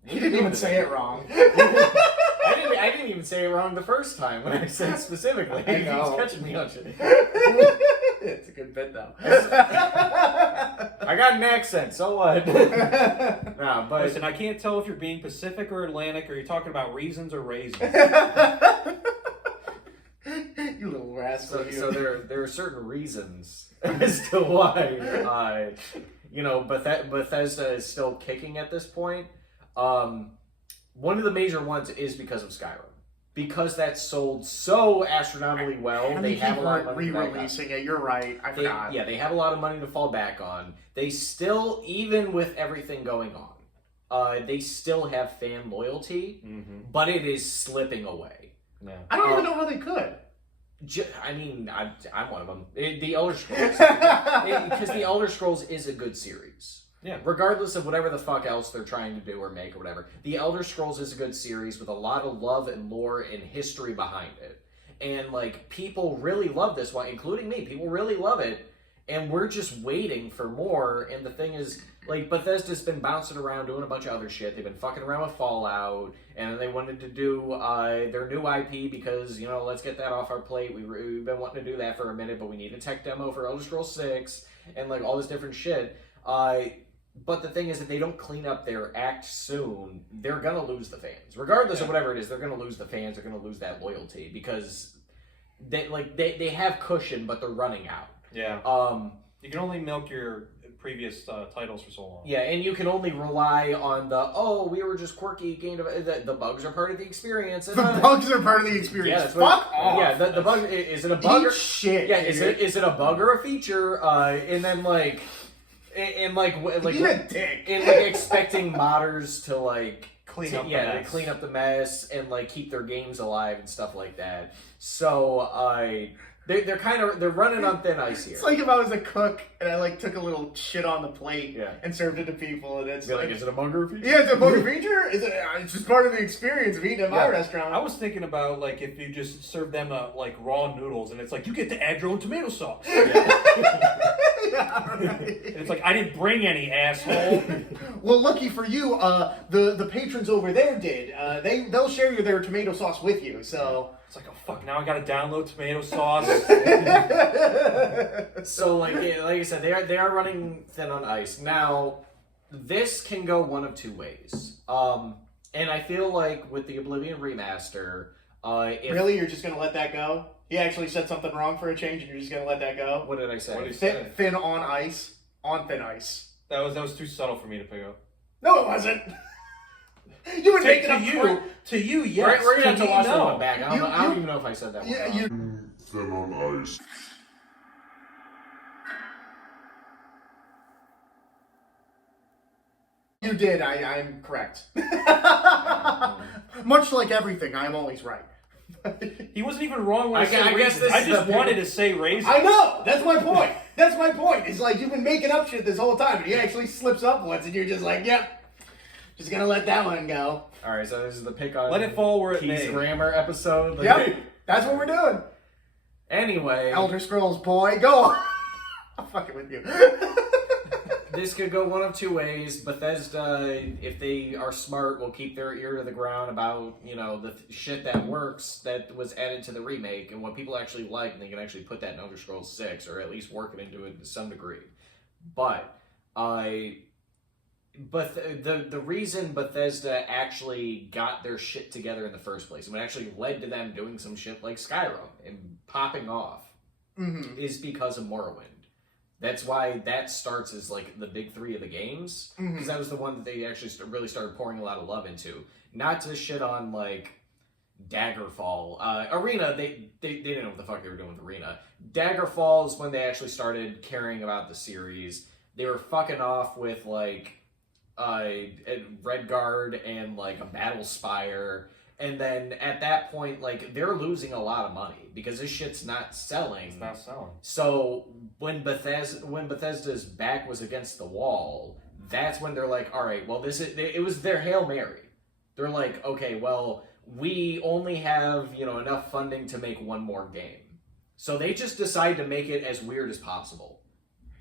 He didn't even say it wrong. I didn't even say it wrong the first time when I said specifically. I know. He's catching me on shit. It's a good bit though. I got an accent, so what? Nah, but listen, I can't tell if you're being Pacific or Atlantic or you're talking about reasons or raisins. You little rascal. So there are certain reasons as to why Bethesda is still kicking at this point. One of the major ones is because of Skyrim. Because that sold so astronomically well, and they have a lot of money re-releasing it. You're right. I forgot. Yeah, they have a lot of money to fall back on. They still, even with everything going on, they still have fan loyalty, but it is slipping away. Yeah. I don't even know how they could. I'm one of them. The Elder Scrolls, because the Elder Scrolls is a good series. Yeah. Regardless of whatever the fuck else they're trying to do or make or whatever. The Elder Scrolls is a good series with a lot of love and lore and history behind it. And, like, people really love this one, including me. People really love it. And we're just waiting for more. And the thing is, like, Bethesda's been bouncing around doing a bunch of other shit. They've been fucking around with Fallout. And they wanted to do their new IP because, you know, let's get that off our plate. We've been wanting to do that for a minute, but we need a tech demo for Elder Scrolls 6 and, like, all this different shit. But the thing is, if they don't clean up their act soon, they're going to lose the fans. Regardless of whatever it is, they're going to lose the fans. They're going to lose that loyalty because they have cushion, but they're running out. Yeah. You can only milk your previous titles for so long. Yeah, and you can only rely on we were just quirky game. The bugs are part of the experience. The bugs are part of the experience. Yeah, Fuck off. Yeah, the bug is it a bug Eat or shit? Yeah, is it a bug or a feature? And then like. And like Eat a dick. and like expecting modders to like clean up the mess and like keep their games alive and stuff like that. So they're running on thin ice here. It's like if I was a cook and I like took a little shit on the plate Yeah. and served it to people, and it's like, is it a bug or a feature? Yeah, it's a bug or feature. It's just part of the experience of eating at my restaurant. I was thinking about like if you just serve them like raw noodles, and it's like you get to add your own tomato sauce. Yeah, right. And it's like I didn't bring any, asshole. Well, lucky for you, the patrons over there did. They'll share their tomato sauce with you. So it's like, oh fuck, now I gotta download tomato sauce. So like I said, they are running thin on ice. Now, this can go one of two ways. And I feel like with the Oblivion remaster, really, you're just gonna let that go? He actually said something wrong for a change, and you're just gonna let that go? What did I say? What did he say? Thin on ice, on thin ice. That was too subtle for me to pick up. No, it wasn't. You would make it up to you, yes. We're gonna have to watch that no. one back. I don't even know if I said that one. Yeah, Thin on ice. You did. I'm correct. Much like everything, I'm always right. He wasn't even wrong when I said I guess raisins. this I is just the wanted to say raisins. I know. That's my point. That's my point. It's like you've been making up shit this whole time, and he actually slips up once, and you're just like, yep, just gonna let that one go. All right, so this is the pick on Let it fall where it Keith's may. grammar episode. Like, Yep, that's what we're doing. Anyway, Elder Scrolls, boy, go on. I'm fucking with you. this could go one of two ways. Bethesda, if they are smart, will keep their ear to the ground about, you know, the shit that works that was added to the remake and what people actually like, and they can actually put that in Elder Scrolls 6 or at least work it into it to some degree. But the reason Bethesda actually got their shit together in the first place, and what actually led to them doing some shit like Skyrim and popping off, is because of Morrowind. That's why that starts as like the big three of the games, because that was the one that they actually really started pouring a lot of love into. Not to shit on like Daggerfall, Arena. They didn't know what the fuck they were doing with Arena. Daggerfall is when they actually started caring about the series. They were fucking off with like Redguard and like a Battlespire, and then at that point, like, they're losing a lot of money because this shit's not selling. It's not selling. So when Bethesda's back was against the wall, that's when they're like, all right, well, it was their Hail Mary. They're like, okay, well, we only have, you know, enough funding to make one more game. So they just decide to make it as weird as possible.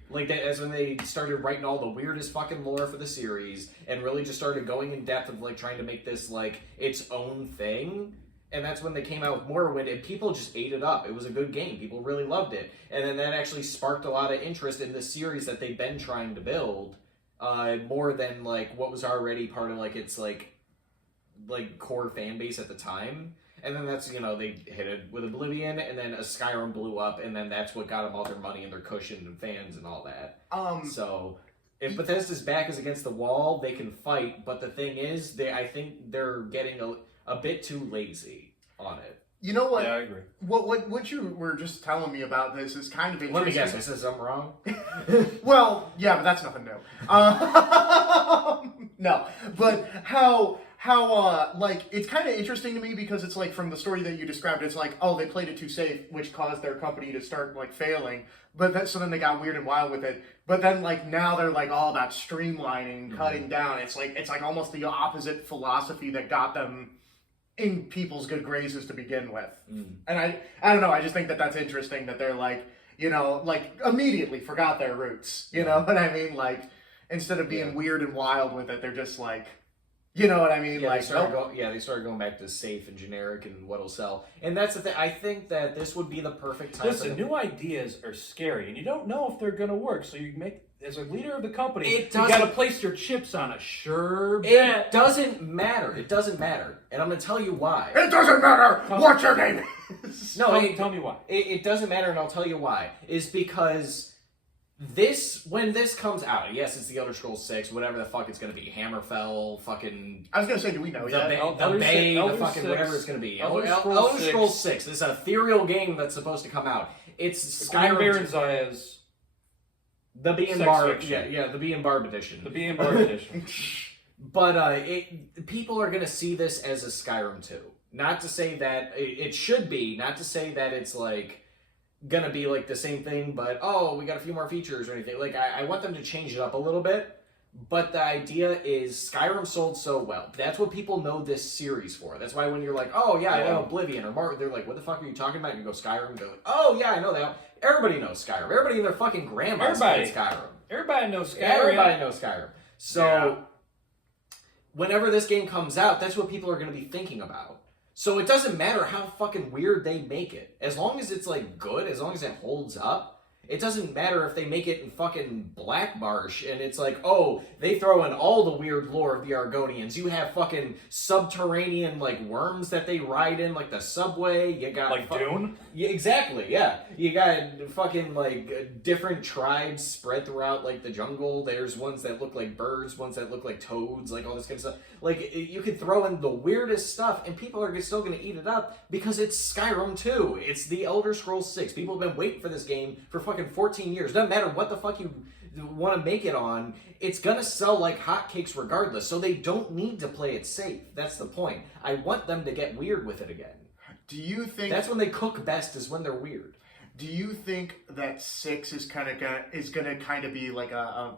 Like, that's when they started writing all the weirdest fucking lore for the series and really just started going in depth of, like, trying to make this, like, its own thing. And that's when they came out with Morrowind, and people just ate it up. It was a good game. People really loved it. And then that actually sparked a lot of interest in this series that they've been trying to build, more than, like, what was already part of, like, its, like core fan base at the time. And then that's, you know, they hit it with Oblivion, and then a Skyrim blew up, and then that's what got them all their money and their cushion and fans and all that. So, if Bethesda's back is against the wall, they can fight, but the thing is, I think they're getting a bit too lazy on it. You know what? Yeah, I agree. What you were just telling me about this is kind of interesting. Let me guess, I said something wrong? Well, yeah, but that's nothing new. No, but how like, it's kind of interesting to me because it's like from the story that you described, it's like, oh, they played it too safe, which caused their company to start like failing. But so then they got weird and wild with it. But then like now they're like all about streamlining, cutting down. It's like almost the opposite philosophy that got them in people's good graces to begin with. And I don't know. I just think that that's interesting that they're like, you know, like immediately forgot their roots. You know what I mean? Like instead of being weird and wild with it, they're just like. You know what I mean? Yeah, like, they started going back to safe and generic and what'll sell. And that's the thing. I think that this would be the perfect time. Listen, new ideas are scary, and you don't know if they're going to work. So you make, as a leader of the company, you got to place your chips on a sure bet. It doesn't matter. It doesn't matter. And I'm going to tell you why. it doesn't matter what your name is. No, tell me why. It doesn't matter, and I'll tell you why. Is because when this comes out, yes, it's the Elder Scrolls 6, whatever the fuck it's gonna be, Hammerfell, fucking. I was gonna say, do we know yet? The Bay, the fucking whatever it's gonna be. Elder Scrolls 6. This ethereal game that's supposed to come out. It's Skyrim. Baron's Eyes. The B and Barb, the B and Barb edition. The B and Barb edition. But people are gonna see this as a Skyrim 2. Not to say that it should be. Not to say that it's like. Gonna be like the same thing, but we got a few more features or anything. Like I want them to change it up a little bit, but the idea is Skyrim sold so well. That's what people know this series for. That's why when you're like, I know Oblivion or Mark, they're like, what the fuck are you talking about? And you go Skyrim, they're like, oh yeah, I know that. Everybody knows Skyrim. Everybody and their fucking grandma's played Skyrim. Everybody knows Skyrim. Everybody knows Skyrim. So whenever this game comes out, that's what people are gonna be thinking about. So it doesn't matter how fucking weird they make it. As long as it's, like, good, as long as it holds up, it doesn't matter if they make it in fucking Black Marsh and it's like, they throw in all the weird lore of the Argonians. You have fucking subterranean, like, worms that they ride in, like the subway. You got... Like Dune? Yeah, exactly, yeah. You got fucking, like, different tribes spread throughout, like, the jungle. There's ones that look like birds, ones that look like toads, like, all this kind of stuff. Like, you could throw in the weirdest stuff, and people are still going to eat it up because it's Skyrim 2. It's the Elder Scrolls 6. People have been waiting for this game for fucking 14 years. Doesn't matter what the fuck you want to make it on, it's going to sell like hotcakes regardless, so they don't need to play it safe. That's the point. I want them to get weird with it again. Do you think... That's when they cook best, is when they're weird. Do you think that 6 is gonna kind of be like a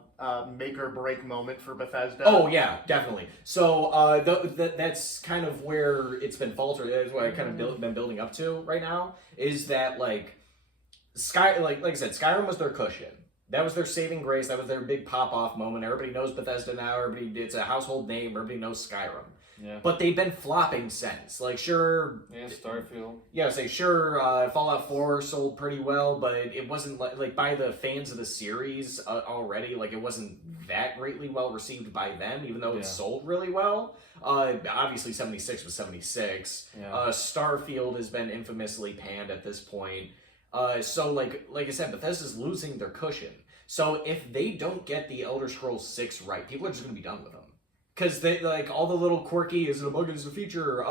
make or break moment for Bethesda? Oh yeah, definitely. So that's kind of where it's been faltered. That's what I kind of been building up to right now. Is that like like I said, Skyrim was their cushion. That was their saving grace. That was their big pop off moment. Everybody knows Bethesda now. It's a household name. Everybody knows Skyrim. Yeah. But they've been flopping since. Like, sure... Yeah, Starfield. Yeah, Fallout 4 sold pretty well, but it wasn't, like, by the fans of the series already, like, it wasn't that greatly well received by them, even though it sold really well. Obviously, 76 was 76. Yeah. Starfield has been infamously panned at this point. So, like I said, Bethesda's losing their cushion. So, if they don't get the Elder Scrolls 6 right, people are just going to be done with them. Because they like all the little quirky, is it a bug, is it a feature?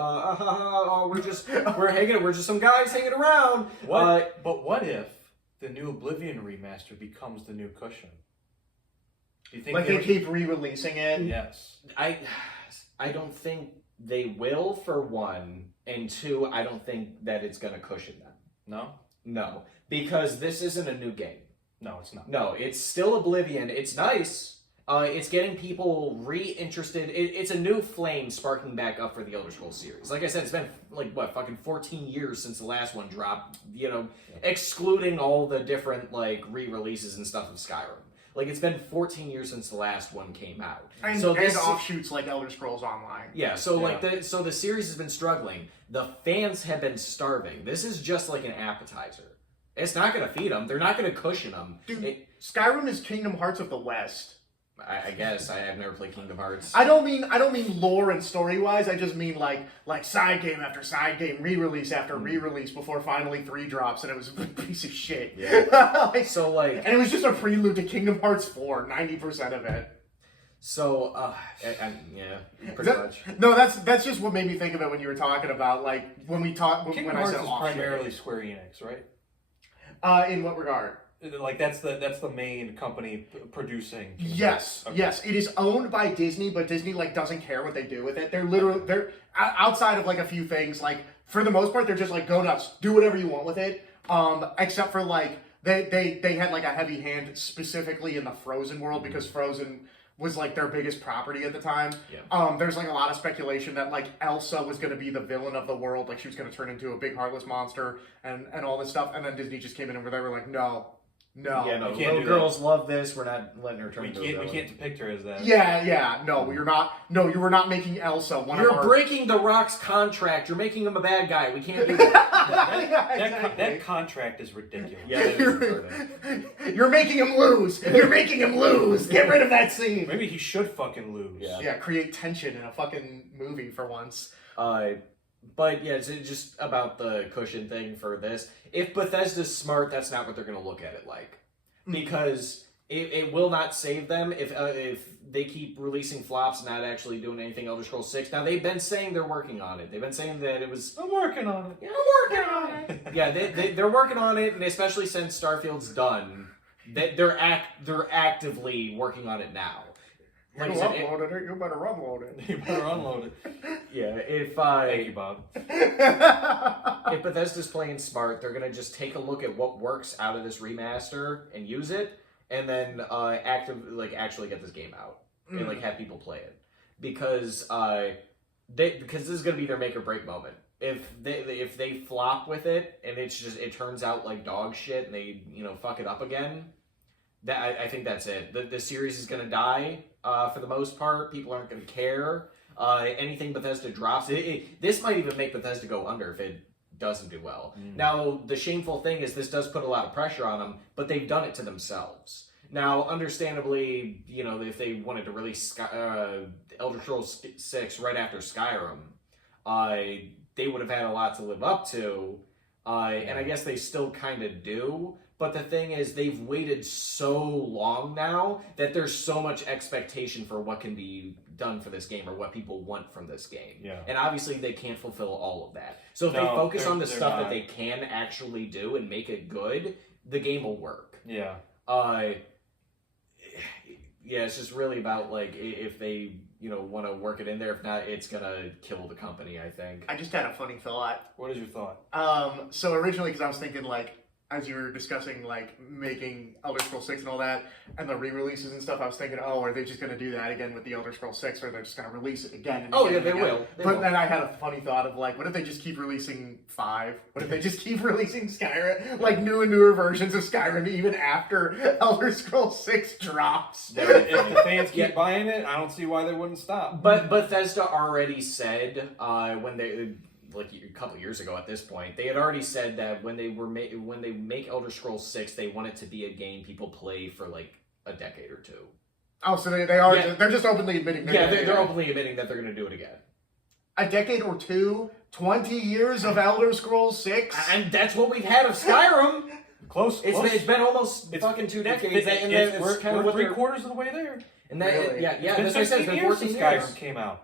We're just some guys hanging around. But what if the new Oblivion remaster becomes the new cushion? Do you think like they keep re-releasing it? Yes. I don't think they will, for one, and two, I don't think that it's going to cushion them. No, because this isn't a new game. No, it's not. No, it's still Oblivion. It's nice. It's getting people re-interested. It's a new flame sparking back up for the Elder Scrolls series. Like I said, it's been, fucking 14 years since the last one dropped, excluding all the different, re-releases and stuff of Skyrim. Like, it's been 14 years since the last one came out. And offshoots like Elder Scrolls Online. Yeah, so the series has been struggling. The fans have been starving. This is just like an appetizer. It's not going to feed them. They're not going to cushion them. Dude, Skyrim is Kingdom Hearts of the West. I guess I have never played Kingdom Hearts. I don't mean lore and story wise. I just mean like side game after side game, re-release after re-release before finally 3 drops, and it was a piece of shit. Yeah. And it was just a prelude to Kingdom Hearts 4, 90% of it. So, pretty much. No, that's just what made me think of it when you were talking about Kingdom Hearts is primarily Square Enix, right? In what regard? Like that's the main company producing. Kingdom Yes, Hearts. Okay. yes. It is owned by Disney, but Disney like doesn't care what they do with it. They're outside of like a few things. Like for the most part, they're just like go nuts, do whatever you want with it. Except for like they had like a heavy hand specifically in the Frozen world because Frozen was like their biggest property at the time. Yeah. There's like a lot of speculation that like Elsa was going to be the villain of the world, like she was going to turn into a big heartless monster and all this stuff. And then Disney just came in and they were like, no. Yeah, no. You can't Little do girls love this. We're not letting her turn We into a can't villain. depict her as that. Yeah, no, you're not. No, you were not making Elsa one You're of our. breaking The Rock's contract. You're making him a bad guy. We can't do that. Yeah, exactly. That contract is ridiculous. Yeah, that is important. You're making him lose. You're making him lose. Get rid of that scene. Maybe he should fucking lose. Yeah. Yeah, create tension in a fucking movie for once. But yeah, it's just about the cushion thing for this. If Bethesda's smart, that's not what they're going to look at it like. Because it will not save them if they keep releasing flops and not actually doing anything Elder Scrolls 6. Now, they've been saying they're working on it. They've been saying that it was... I'm working on it. Yeah, I'm working on it. Yeah, they're working on it, and especially since Starfield's done, they're actively working on it now. Like you uploaded it, you better unload it. You better unload it. Yeah, if Thank you, Bob. if Bethesda's playing smart, they're gonna just take a look at what works out of this remaster and use it, and then actually get this game out and like have people play it because this is gonna be their make or break moment. If they flop with it and it turns out like dog shit and they fuck it up again, I think that's it. The series is gonna die for the most part. People aren't gonna care. Anything Bethesda drops, this might even make Bethesda go under if it doesn't do well. Now, the shameful thing is this does put a lot of pressure on them, but they've done it to themselves. Now, understandably, if they wanted to release Elder Scrolls 6 right after Skyrim, they would have had a lot to live up to, and I guess they still kind of do. But the thing is, they've waited so long now that there's so much expectation for what can be done for this game or what people want from this game. Yeah. And obviously, they can't fulfill all of that. So if they No, focus on the they're stuff not. that they can actually do and make it good, the game will work. Yeah. Yeah, it's just really about like if they want to work it in there. If not, it's gonna kill the company, I think. I just had a funny thought. What is your thought? So originally, because I was thinking like, as you were discussing like making Elder Scrolls 6 and all that, and the re-releases and stuff, I was thinking, oh, are they just going to do that again with the Elder Scrolls 6, or they're just going to release it again and Oh, again yeah, and they again? will. They But will. then I had a funny thought of like, what if they just keep releasing 5? What if they just keep releasing Skyrim, like new and newer versions of Skyrim even after Elder Scrolls 6 drops? If the fans keep buying it, I don't see why they wouldn't stop. But Bethesda already said when they like a couple years ago at this point, they had already said that when they make Elder Scrolls 6, they want it to be a game people play for like a decade or two. Oh, so they are, Yeah. they're just openly admitting They're openly admitting that they're going to do it again. a decade or two, 20 years of Elder Scrolls 6? And that's what we've had of Skyrim. Close. It's been almost fucking 2 decades. We're three-quarters of the way there. And that, Really? yeah, It's been that's what I said. 16 It's been years 14 since years. Skyrim came out.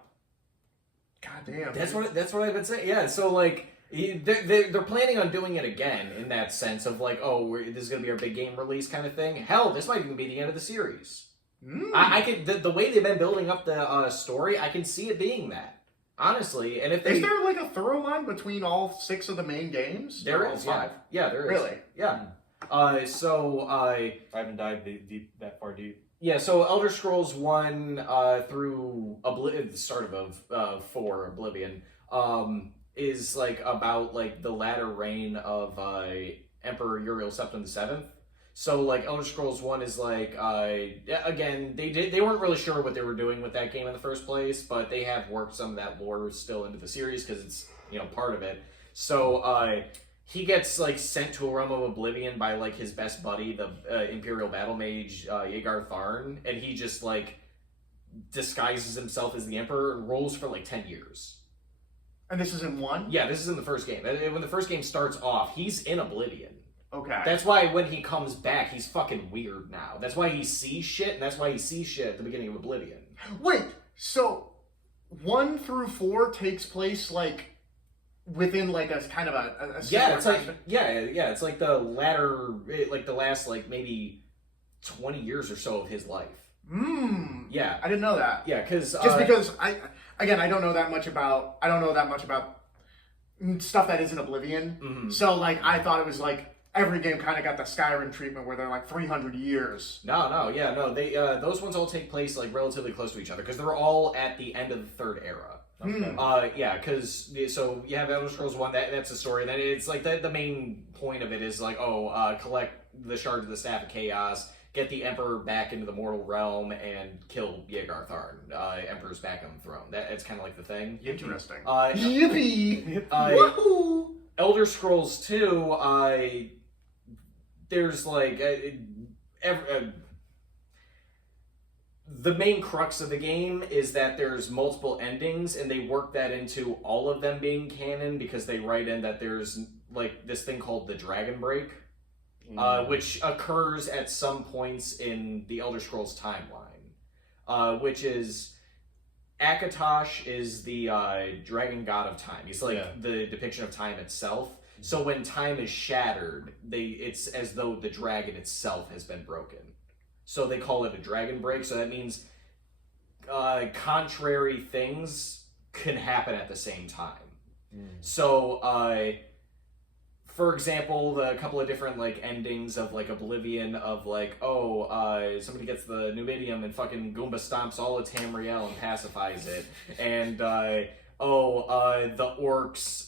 God damn. That's what I've been saying. Yeah, so like they're planning on doing it again in that sense of like, oh, this is gonna be our big game release kind of thing. Hell, this might even be the end of the series. I can the way they've been building up the story, I can see it being that honestly. And if Is there like a thorough line between all 6 of the main games? there Or all is 5? yeah there is Really? yeah. So I haven't dived that far deep. Yeah, so Elder Scrolls 1 through the start of 4, Oblivion, is like about like the latter reign of Emperor Uriel Septim VII. So like Elder Scrolls 1 is like again they weren't really sure what they were doing with that game in the first place, but they have worked some of that lore still into the series because it's part of it. So he gets like sent to a realm of oblivion by like his best buddy, the Imperial Battle Mage Yeagar Tharn, and he just like disguises himself as the Emperor and rules for like 10 years. And this is in 1? Yeah, this is in the first game. When the first game starts off, he's in oblivion. Okay. That's why when he comes back, he's fucking weird now. That's why he sees shit, and that's why he sees shit at the beginning of Oblivion. Wait, so 1 through 4 takes place like within like a kind of a Yeah, it's like time. it's like the last like maybe 20 years or so of his life. Yeah, I didn't know that. yeah, because Just because I don't know that much about stuff that isn't Oblivion. So like I thought it was like every game kind of got the Skyrim treatment where they're like 300 years. No, they those ones all take place like relatively close to each other because they're all at the end of the third era. Okay. Because so you have Elder Scrolls 1, that's the story. Then it's like the main point of it is like, collect the shards of the Staff of Chaos, get the Emperor back into the mortal realm, and kill Yeagartharn, Emperor's back on the throne. That's kind of like the thing. Interesting. Yippee! Woohoo! Elder Scrolls 2, there's like the main crux of the game is that there's multiple endings, and they work that into all of them being canon because they write in that there's like this thing called the Dragon Break, which occurs at some points in the Elder Scrolls timeline, which is Akatosh is the dragon god of time. He's like the depiction of time itself. So when time is shattered, it's as though the dragon itself has been broken. So they call it a dragon break. So that means contrary things can happen at the same time. So, for example, the couple of different like endings of like Oblivion of like, somebody gets the Numidium and fucking Goomba stomps all of Tamriel and pacifies it, and the orcs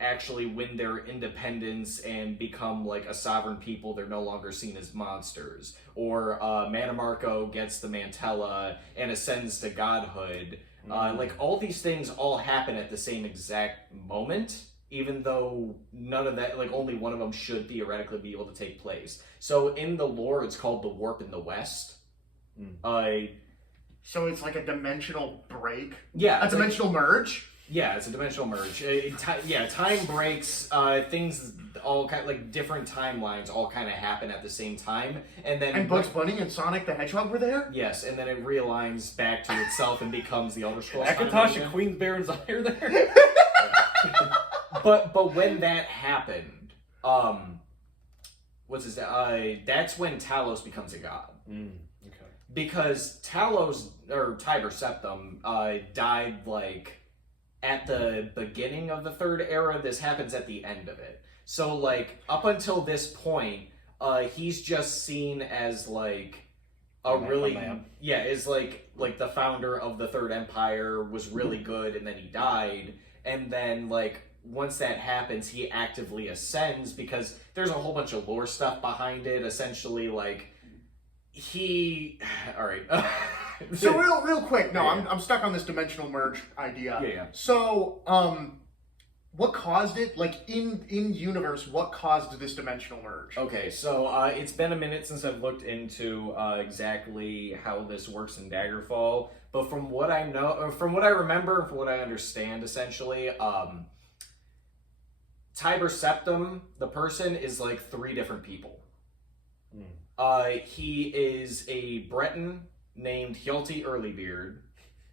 actually win their independence and become like a sovereign people. They're no longer seen as monsters. Or Manamarco gets the Mantella and ascends to godhood. Like all these things all happen at the same exact moment, even though none of that, like only one of them should theoretically be able to take place. So in the lore, it's called the Warp in the West. So it's like a dimensional break? Yeah. A dimensional merge? Yeah, it's a dimensional merge. Time breaks, things all kind of, like different timelines all kind of happen at the same time. And Bugs Bunny and Sonic the Hedgehog were there? Yes, and then it realigns back to itself and becomes the Elder Scrolls. Akatosh and Queen's Baron's Eye are there? But when that happened, that's when Talos becomes a god. Okay. Because Talos, or Tiber Septim, died like at the beginning of the third era. This happens at the end of it. So like up until this point, he's just seen as like is like the founder of the Third Empire, was really good, and then he died, and then like once that happens, he actively ascends because there's a whole bunch of lore stuff behind it. Essentially, like all right. So real quick, I'm stuck on this dimensional merge idea. Yeah. So, what caused it? Like in universe, what caused this dimensional merge? Okay, so it's been a minute since I've looked into exactly how this works in Daggerfall, but from what I know, or from what I remember, from what I understand, essentially, Tiber Septim, the person, is like 3 different people. He is a Breton named Hjalti Earlybeard.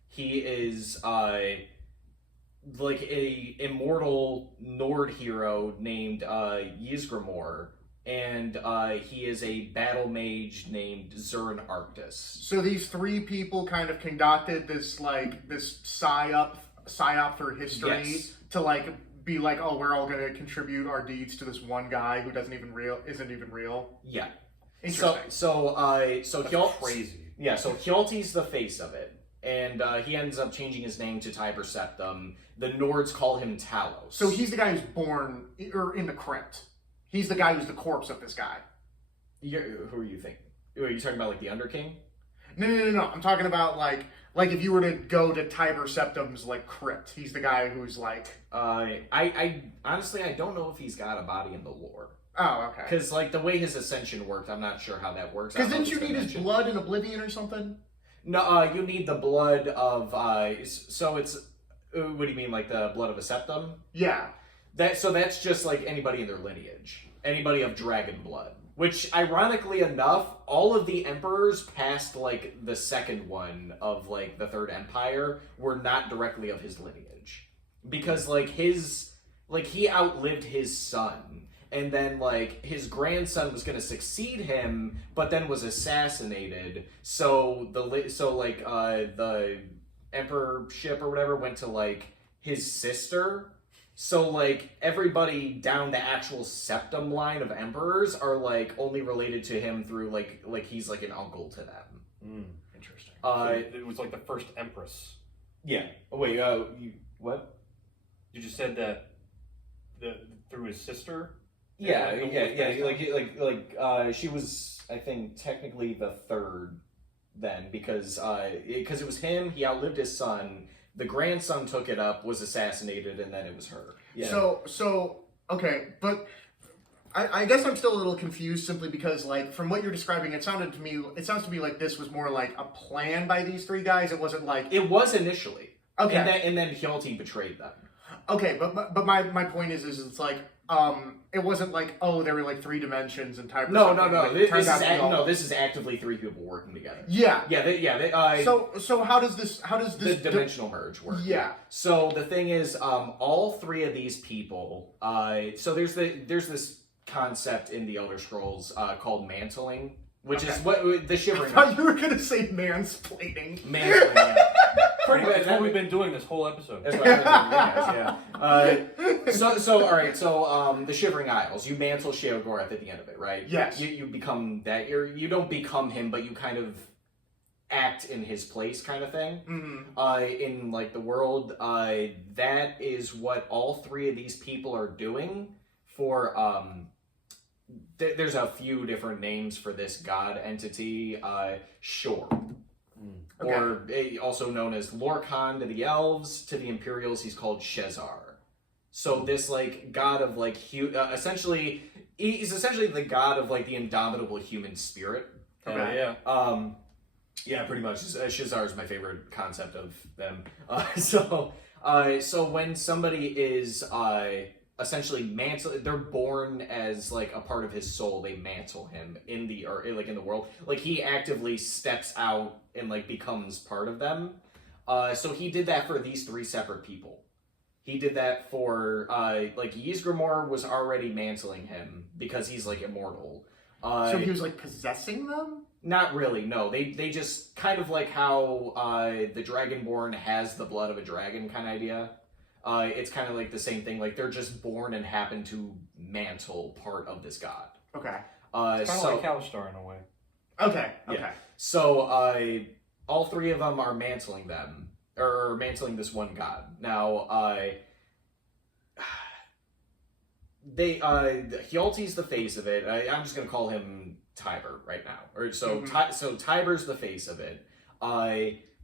He is like a immortal Nord hero named Ysgramor, and he is a battle mage named Zurin Arctus. So these 3 people kind of conducted this psyop for history to like be like, oh, we're all gonna contribute our deeds to this one guy who isn't even real. Yeah. Interesting. So Crazy. Yeah, so Hjalti's the face of it, and he ends up changing his name to Tiber Septim. The Nords call him Talos. So he's the guy who's born or in the crypt. He's the guy who's the corpse of this guy. Who are you thinking? Are you talking about like the Underking? No. I'm talking about like if you were to go to Tiber Septim's like crypt, he's the guy who's like. I honestly I don't know if he's got a body in the lore. Oh, okay. Because like the way his ascension worked, I'm not sure how that works. Because didn't you need his blood in Oblivion or something? No, you need the blood of. So it's. What do you mean, like the blood of a septum? Yeah. That's just like anybody in their lineage, anybody of dragon blood. Which, ironically enough, all of the emperors past like the second one of like the Third Empire were not directly of his lineage, because like his like he outlived his son, and then like his grandson was going to succeed him, but then was assassinated. So the emperorship or whatever went to like his sister. So like everybody down the actual septum line of emperors are like only related to him through like he's like an uncle to them. Interesting. So it was like the first empress. Yeah. Oh, wait. What? You just said that through his sister. Yeah. Like she was, I think, technically the third then because it was him. He outlived his son. The grandson took it up, was assassinated, and then it was her. Yeah. So okay, but I guess I'm still a little confused simply because, like, from what you're describing, it sounds to me like this was more like a plan by these three guys. It wasn't like it was initially. Okay. And then Hjalti betrayed them. Okay, but my point is it's like it wasn't like, oh, there were like 3 dimensions and type. No. Like, This is actively 3 people working together. Yeah. So how does this the dimensional merge work? Yeah. So the thing is, all 3 of these people. So there's this concept in the Elder Scrolls called mantling, which is what the shivering. I thought you were gonna say mansplaining. Mantling. Yeah. Pretty much. That's what we've been doing this whole episode. That's what I've been doing, yeah. So all right. So the Shivering Isles, you mantle Sheogorath at the end of it, right? Yes. You become that. You don't become him, but you kind of act in his place, kind of thing. Mm-hmm. In like the world, that is what all 3 of these people are doing for. There's a few different names for this god entity. Shore. Okay. Or also known as Lorkhan to the elves, to the Imperials, he's called Shezar. So this like god of like essentially, he's essentially the god of like the indomitable human spirit. Okay. Yeah. Yeah, pretty much. Shezar is my favorite concept of them. So when somebody is essentially they're born as like a part of his soul. They mantle him in the world. Like he actively steps out and like becomes part of them. So he did that for these 3 separate people. He did that for like Ysgramor was already mantling him because he's like immortal. So he was like possessing them? Not really. No, they just kind of like how the Dragonborn has the blood of a dragon kind of idea. It's kind of like the same thing. Like they're just born and happen to mantle part of this god. Okay. It's kind of like Kalistar in a way. Okay. Yeah. So all 3 of them are mantling them, or mantling this one god. Now Hjalti's the face of it. I'm just gonna call him Tiber right now. Or so so Tiber's the face of it.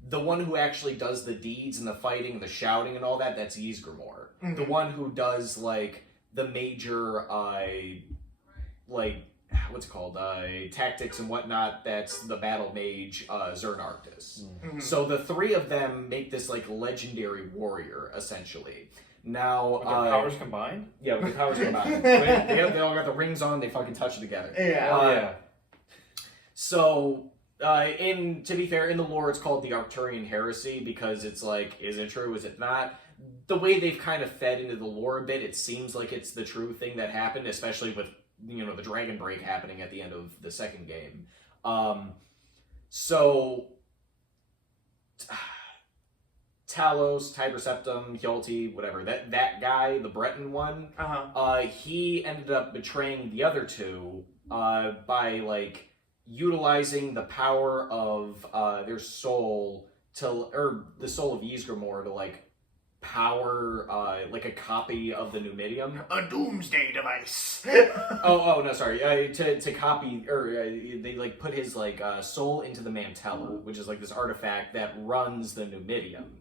The one who actually does the deeds and the fighting and the shouting and all that, that's Ysgramor. Mm-hmm. The one who does, like, the major, like, what's it called? Tactics and whatnot, that's the battle mage, Zernarctus. Mm-hmm. So the 3 of them make this, like, legendary warrior, essentially. Now, With their powers combined? Yeah, with their powers combined. They all got the rings on, they fucking touch it together. Yeah. Yeah. So... to be fair, in the lore, it's called the Arcturian Heresy because it's like, is it true? Is it not? The way they've kind of fed into the lore a bit, it seems like it's the true thing that happened, especially with the Dragon Break happening at the end of the 2nd game. So Talos, Tiber Septim, Hjalti, whatever that guy, the Breton one, he ended up betraying the other 2 by like. Utilizing the power of their soul or the soul of Ysgramor to like power like a copy of the Numidium. A doomsday device. oh no, sorry. To copy or they like put his like soul into the Mantella, which is like this artifact that runs the Numidium.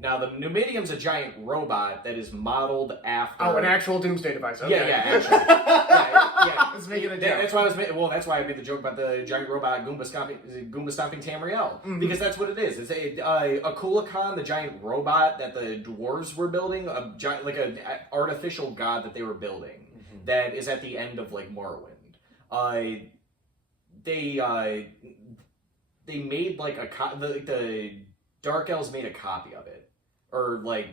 Now, the Numidium's a giant robot that is modeled after... Oh, an actual doomsday device. Okay. Yeah, actually. yeah. I was making a joke. That's why that's why I made the joke about the giant robot Goomba stomping Tamriel. Mm-hmm. Because that's what it is. It's a Kulakan, the giant robot that the dwarves were building, like an artificial god that they were building, that is at the end of, like, Morrowind. They made, like, the Dark Elves made a copy of it. Or, like,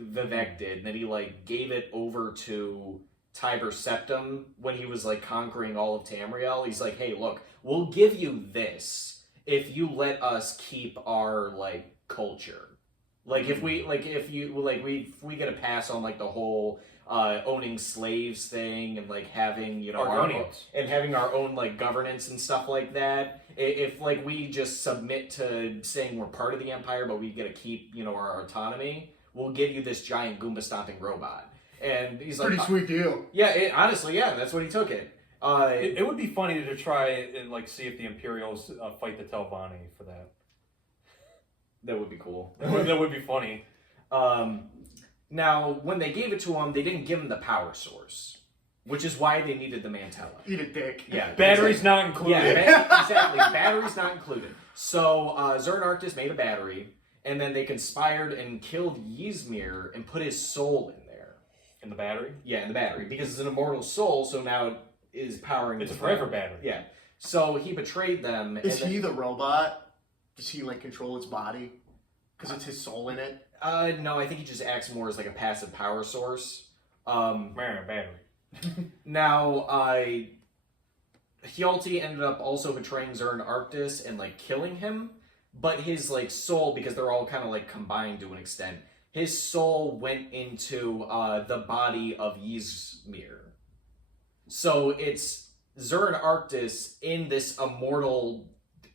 Vivek did, and then he like gave it over to Tiber Septim when he was like conquering all of Tamriel. He's like, hey, look, we'll give you this if you let us keep our like culture. Like if we get a pass on like the whole owning slaves thing and like having having our own like governance and stuff like that. If like we just submit to saying we're part of the Empire, but we get to keep our autonomy, we'll give you this giant Goomba stomping robot. And he's like, pretty sweet deal. Yeah, honestly, yeah, that's what he took it. It would be funny to try and like see if the Imperials fight the Telvanni for that. That would be cool. That would be funny. Now, when they gave it to him, they didn't give him the power source, which is why they needed the Mantella. Eat a dick. Yeah, battery's not included. Yeah, exactly. Battery's not included. So Zern Arctis made a battery, and then they conspired and killed Ysmir and put his soul in there. In the battery? Yeah, in the battery, because it's an immortal soul. So now it is powering. It's a forever battery. Yeah. So he betrayed them. Is he the robot? Does he like control its body? Because it's his soul in it? No, I think he just acts more as like a passive power source. Battery. Now, Hjalti ended up also betraying Zern Arctis and like killing him, but his like soul, because they're all kind of like combined to an extent, his soul went into the body of Ysmir. So it's Zern Arctis in this immortal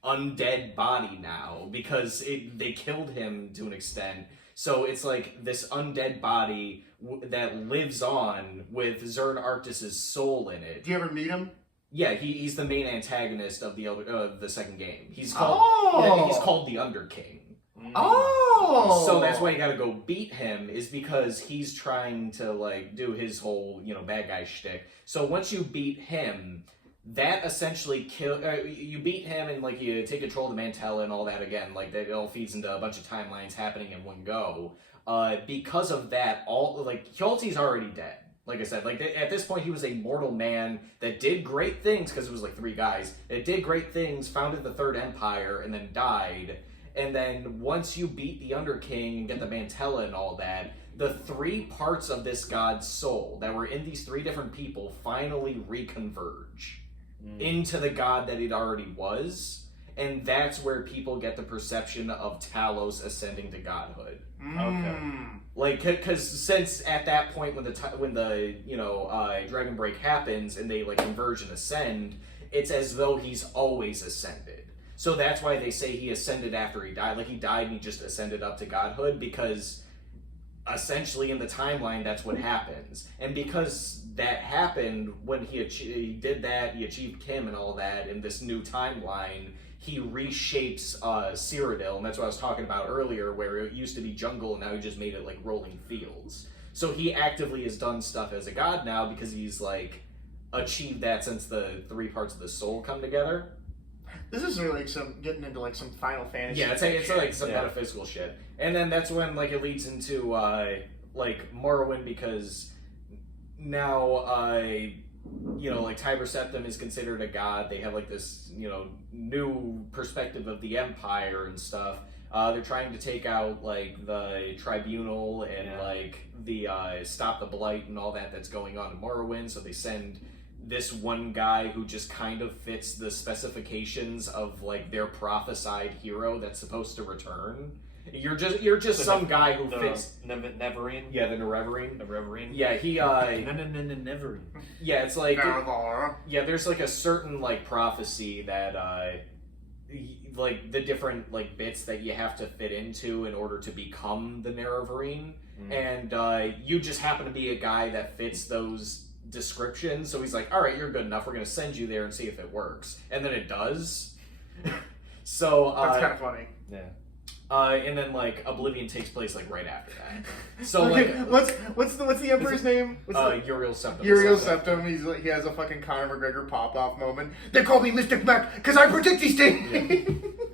undead body now because they killed him to an extent. So it's like this undead body that lives on with Zern Arctis' soul in it. Do you ever meet him? Yeah, he's the main antagonist of the second game. He's called the Underking. Oh! So that's why you gotta go beat him, is because he's trying to like do his whole bad guy shtick. So once you beat him, that essentially you beat him and like you take control of the Mantella and all that again. Like that, it all feeds into a bunch of timelines happening in one go. Because of that, all like Hjalti's already dead. Like I said, like at this point he was a mortal man that did great things because it was like 3 guys that did great things, founded the Third Empire, and then died. And then once you beat the Underking and get the Mantella and all that, the 3 parts of this god's soul that were in these 3 different people finally reconverge into the god that it already was. And that's where people get the perception of Talos ascending to godhood. Okay. Like, because since at that point when the Dragon Break happens and they like converge and ascend, it's as though he's always ascended. So that's why they say he ascended after he died. Like he died and he just ascended up to godhood, because essentially in the timeline that's what happens. And because that happened when he did that, he achieved Kim and all that in this new timeline, he reshapes Cyrodiil, and that's what I was talking about earlier, where it used to be jungle and now he just made it like rolling fields. So he actively has done stuff as a god now because he's like achieved that since the 3 parts of the soul come together. This is really like getting into like some Final Fantasy. Yeah, it's like some metaphysical shit. And then that's when like it leads into like Morrowind, because now like Tiber Septim is considered a god. They have like this new perspective of the Empire and stuff. They're trying to take out like the Tribunal and like the Stop the Blight and all that that's going on in Morrowind. So they send this one guy who just kind of fits the specifications of like their prophesied hero that's supposed to return. You're just some guy who fits. Neverine. Yeah, the Nerevarine. Neverine. Yeah, he. Neverine. Yeah, it's like. Never. Yeah, there's like a certain like prophecy that like the different like bits that you have to fit into in order to become the Nerevarine, and you just happen to be a guy that fits those descriptions. So he's like, all right, you're good enough, we're gonna send you there and see if it works. And then it does. So that's kind of funny. Yeah. And then like Oblivion takes place like right after that. So okay, like what's the Emperor's name? Uriel Septim. Uriel Septim. He has a fucking Conor McGregor pop-off moment. They call me Mystic Mac because I predict these things. Yeah.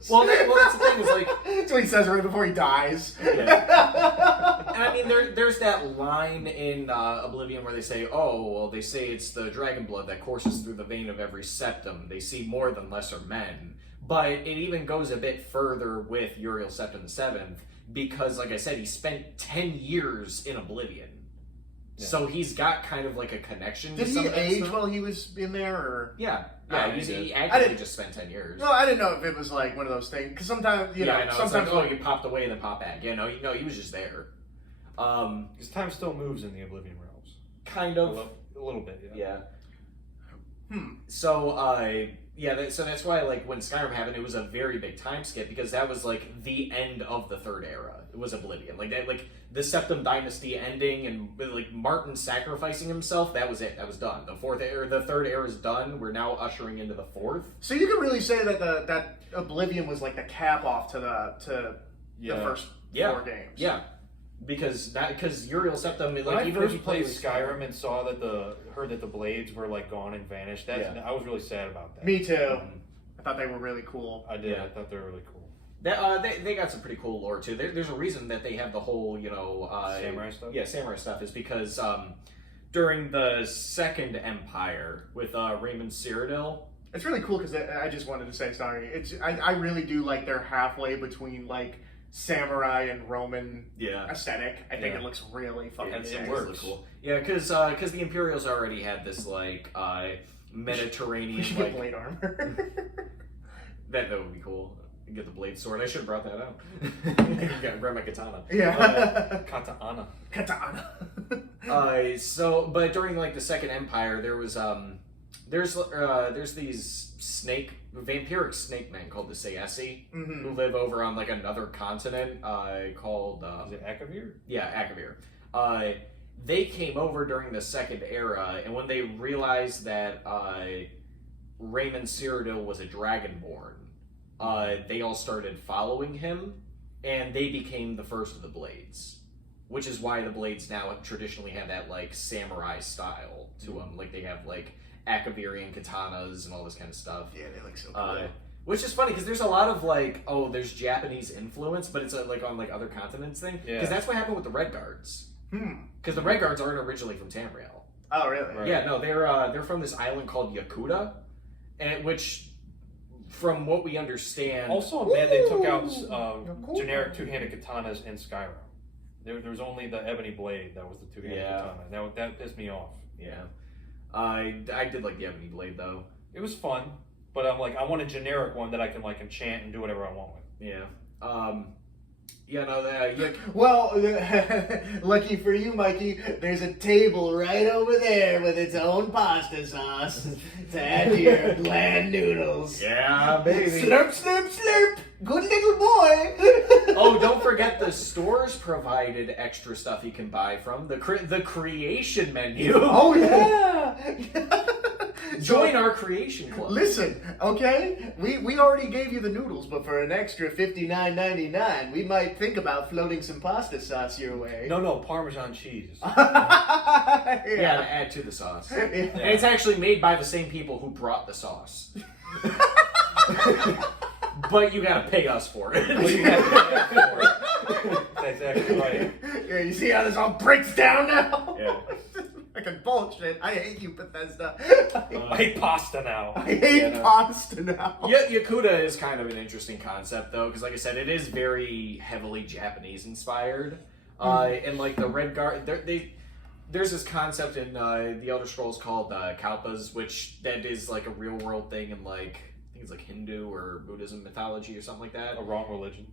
Well, that's the thing, is like that's what he says right before he dies. Yeah. And I mean, there's that line in Oblivion where they say, they say it's the dragon blood that courses through the vein of every septum. They see more than lesser men. But it even goes a bit further with Uriel Septim VII, because, like I said, he spent 10 years in Oblivion. Yeah. So he's got kind of like a connection Did to some he of that age stuff. while he was in there, or? Yeah. Yeah, Yeah, he did. he I actually didn't- just spent 10 years. No, I didn't know if it was like one of those things, because sometimes, you know, I know. sometimes It's like, you popped away and then popped back. Yeah, no, he was just there. Because time still moves in the Oblivion realms. Kind A of. little bit, yeah. Yeah. So, so that's why, like, when Skyrim happened, it was a very big time skip, because that was, like, the end of the Third Era. It was Oblivion. Like, that, like, the Septim Dynasty ending and, like, Martin sacrificing himself, that was it. That was done. The Third Era is done. We're now ushering into the Fourth. So you can really say that that Oblivion was like the cap off to the first four games. Yeah. Because Uriel Septim, like, When I even if first you played play Skyrim and saw that heard that the blades were like gone and vanished, I was really sad about that. Me too. I thought they were really cool. I did. Yeah. I thought they were really cool. They got some pretty cool lore too. There's a reason that they have the whole, Samurai stuff? Yeah, samurai stuff is because during the Second Empire with Raymond Cyrodiil. It's really cool because I just wanted to say sorry. I really do like they're halfway between like samurai and Roman aesthetic. I think Yeah. it looks really fucking It sick. works. Really cool. Yeah, because the Imperials already had this like Mediterranean We should like get blade armor. that would be cool. Get the blade sword. I should have brought that out. Grab my katana. Yeah. Katana. Katana. But during like the Second Empire, there was there's these vampiric snake men called the Sayesi who live over on like another continent called Is it Akavir? yeah, Akavir. They came over during the Second Era, and when they realized that Raymond Cyrodiil was a dragonborn, they all started following him, and they became the first of the Blades. Which is why the Blades now traditionally have that like samurai style to them. Like they have like Akavirian katanas and all this kind of stuff. Yeah, they look so cool. Which is funny because there's a lot of like, there's Japanese influence, but it's like on like other continents thing. Yeah. Because that's what happened with the Red Guards. Because the Red Guards aren't originally from Tamriel. Oh, really? Right. Yeah, no, they're from this island called Yakuta, and which, from what we understand, Also, I'm mad they took out cool. generic two-handed katanas in Skyrim. There was only the ebony blade that was the two-handed katana. That pissed me off. yeah, I did like the Ebony Blade though. It was fun, but I'm like, I want a generic one that I can like enchant and do whatever I want with. Yeah. Yeah, no, Well, lucky for you, Mikey, there's a table right over there with its own pasta sauce to add to your bland noodles. yeah, baby. Slurp, slurp, slurp. Good little boy. Oh, don't forget the stores provided extra stuff you can buy from the creation menu. Oh yeah. Join our creation club. Listen, okay? We already gave you the noodles, but for an extra $59.99, we might think about floating some pasta sauce your way. No, Parmesan cheese. Yeah, to add to the sauce. Yeah. And it's actually made by the same people who brought the sauce. But you gotta pay us for it. That's exactly right. Yeah, you see how this all breaks down now? Yeah. Fucking bullshit. I hate you, Bethesda. I hate pasta now. I hate pasta now. Yakuta is kind of an interesting concept, though, because, like I said, it is very heavily Japanese inspired. And like the Red Guard, there's this concept in the Elder Scrolls called Kalpas, which that is like a real world thing in like I think it's like Hindu or Buddhism mythology or something like that. A wrong religion.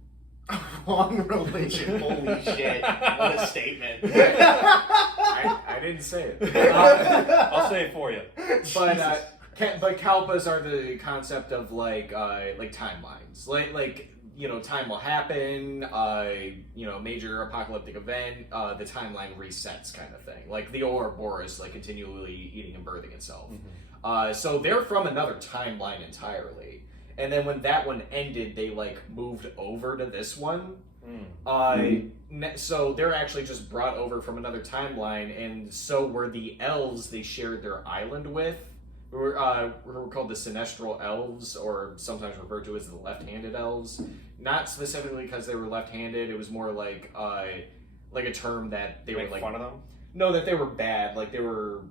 Wrong religion. Holy shit. What a statement. I didn't say it. I'll say it for you. But Kalpas are the concept of like timelines. Like time will happen. Major apocalyptic event. The timeline resets, kind of thing. Like the Ouroboros, like continually eating and birthing itself. Mm-hmm. So they're from another timeline entirely. And then when that one ended, they like moved over to this one. So they're actually just brought over from another timeline, and so were the elves they shared their island with, who were called the Sinestral Elves, or sometimes referred to as the Left-Handed Elves. Not specifically because they were left-handed; it was more like a term that they Make were like fun of them. No, that they were bad. Like they were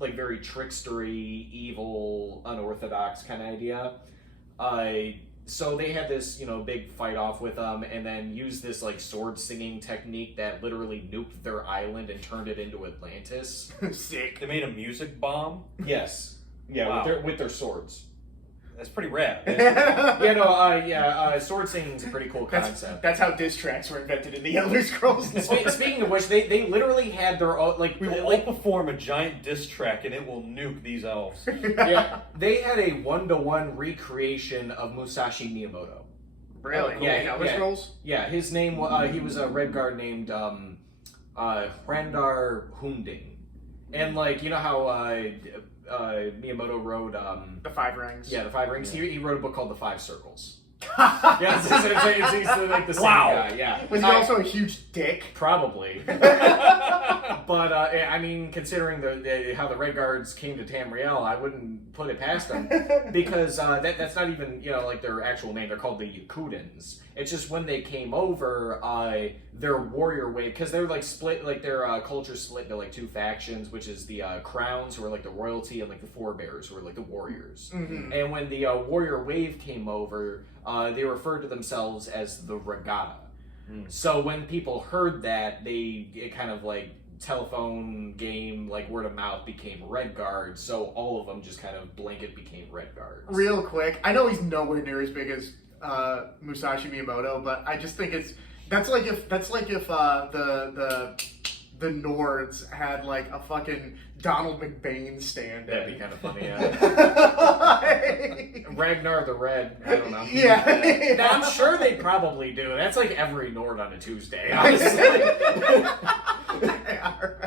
like very trickstery, evil, unorthodox kind of idea. so they had this, big fight off with them, and then used this like sword singing technique that literally nuked their island and turned it into Atlantis. Sick. They made a music bomb. Yes. Yeah, Wow. with their swords. That's pretty rad. Sword singing is a pretty cool concept. That's how diss tracks were invented in the Elder Scrolls. Speaking of which, they literally had their own, We will all perform a giant diss track, and it will nuke these elves. yeah, they had a 1-to-1 recreation of Musashi Miyamoto. Really? Yeah, In Elder yeah. Scrolls? Yeah, his name, he was a red guard named Hrandar Hunding. And, like, you know how Miyamoto wrote... The Five Rings. Yeah, the Five Rings. Yeah. He wrote a book called The Five Circles. Yeah, it's like the same guy, yeah. Was he also a huge dick? Probably. But, I mean, considering how the Red Guards came to Tamriel, I wouldn't put it past them. Because that's not even, like their actual name. They're called the Yakudans. It's just when they came over, their warrior wave, because they're like split, like their culture split into like two factions, which is the Crowns, who are like the royalty, and like the Forebears, who are like the warriors. Mm-hmm. And when the warrior wave came over, they referred to themselves as the Regatta. So when people heard that, it kind of like telephone game, like word of mouth, became Red Guards. So all of them just kind of blanket became Red Guards. Real quick, I know he's nowhere near as big as Musashi Miyamoto, but I just think that's like if the Nords had like a fucking Donald McBain stand. That'd be kind of funny. Yeah. Ragnar the Red. I don't know. Yeah. Now, I'm sure they probably do. That's like every Nord on a Tuesday, honestly.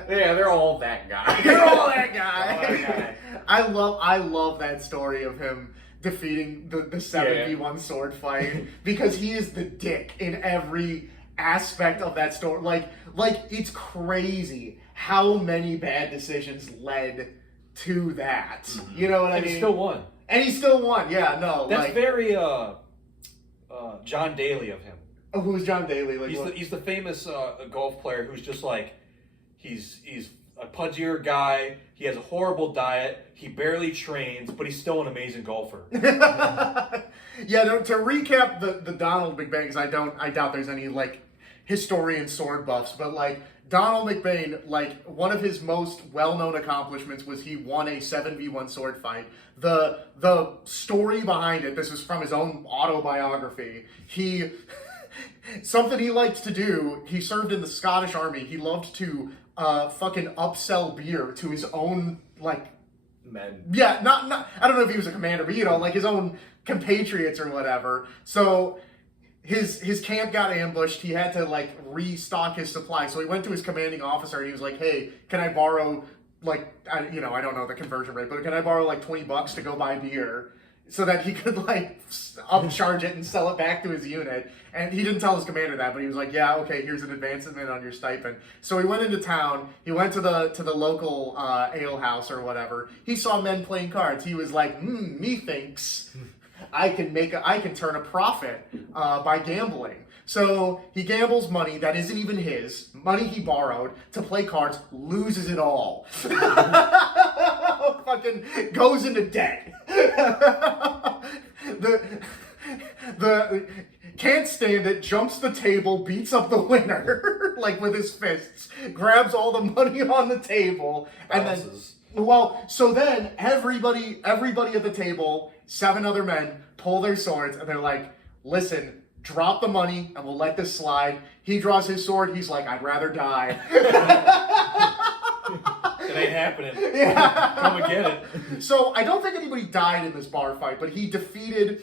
Yeah, they're all that guy. You're all that All that guy. I love that story of him defeating the 7v1 sword fight because he is the dick in every aspect of that story. Like it's crazy how many bad decisions led to that. You know what I mean? And he still won. And he still won. Yeah, no. That's very John Daly of him. Oh, who's John Daly? Like, He's the famous golf player who's just like he's a pudgier guy. He has a horrible diet. He barely trains, but he's still an amazing golfer. Yeah, to recap the Donald McBain, because I doubt there's any like historian sword buffs, but like Donald McBain, like one of his most well-known accomplishments was he won a 7v1 sword fight. The story behind it, this was from his own autobiography. Something he liked to do, he served in the Scottish Army. He loved to fucking upsell beer to his own, like, Men. yeah, not I don't know if he was a commander, but like his own compatriots or whatever. So his camp got ambushed. He had to like restock his supply. So he went to his commanding officer and he was like, "Hey, can I borrow like I don't know the conversion rate, but can I borrow like $20 to go buy beer?" So that he could like upcharge it and sell it back to his unit. And he didn't tell his commander that, but he was like, "Yeah, okay, here's an advancement on your stipend." So he went into town. He went to the local ale house or whatever. He saw men playing cards. He was like, "Methinks I can turn a profit by gambling." So he gambles money that isn't even his, money he borrowed to play cards, loses it all. Fucking goes into debt. the can't stand it, jumps the table, beats up the winner, like with his fists, grabs all the money on the table, and then, so then everybody at the table, 7 other men, pull their swords, and they're like, "Listen, drop the money, and we'll let this slide." He draws his sword, he's like, "I'd rather die." It ain't happening. Yeah. Come and get it. So I don't think anybody died in this bar fight, but he defeated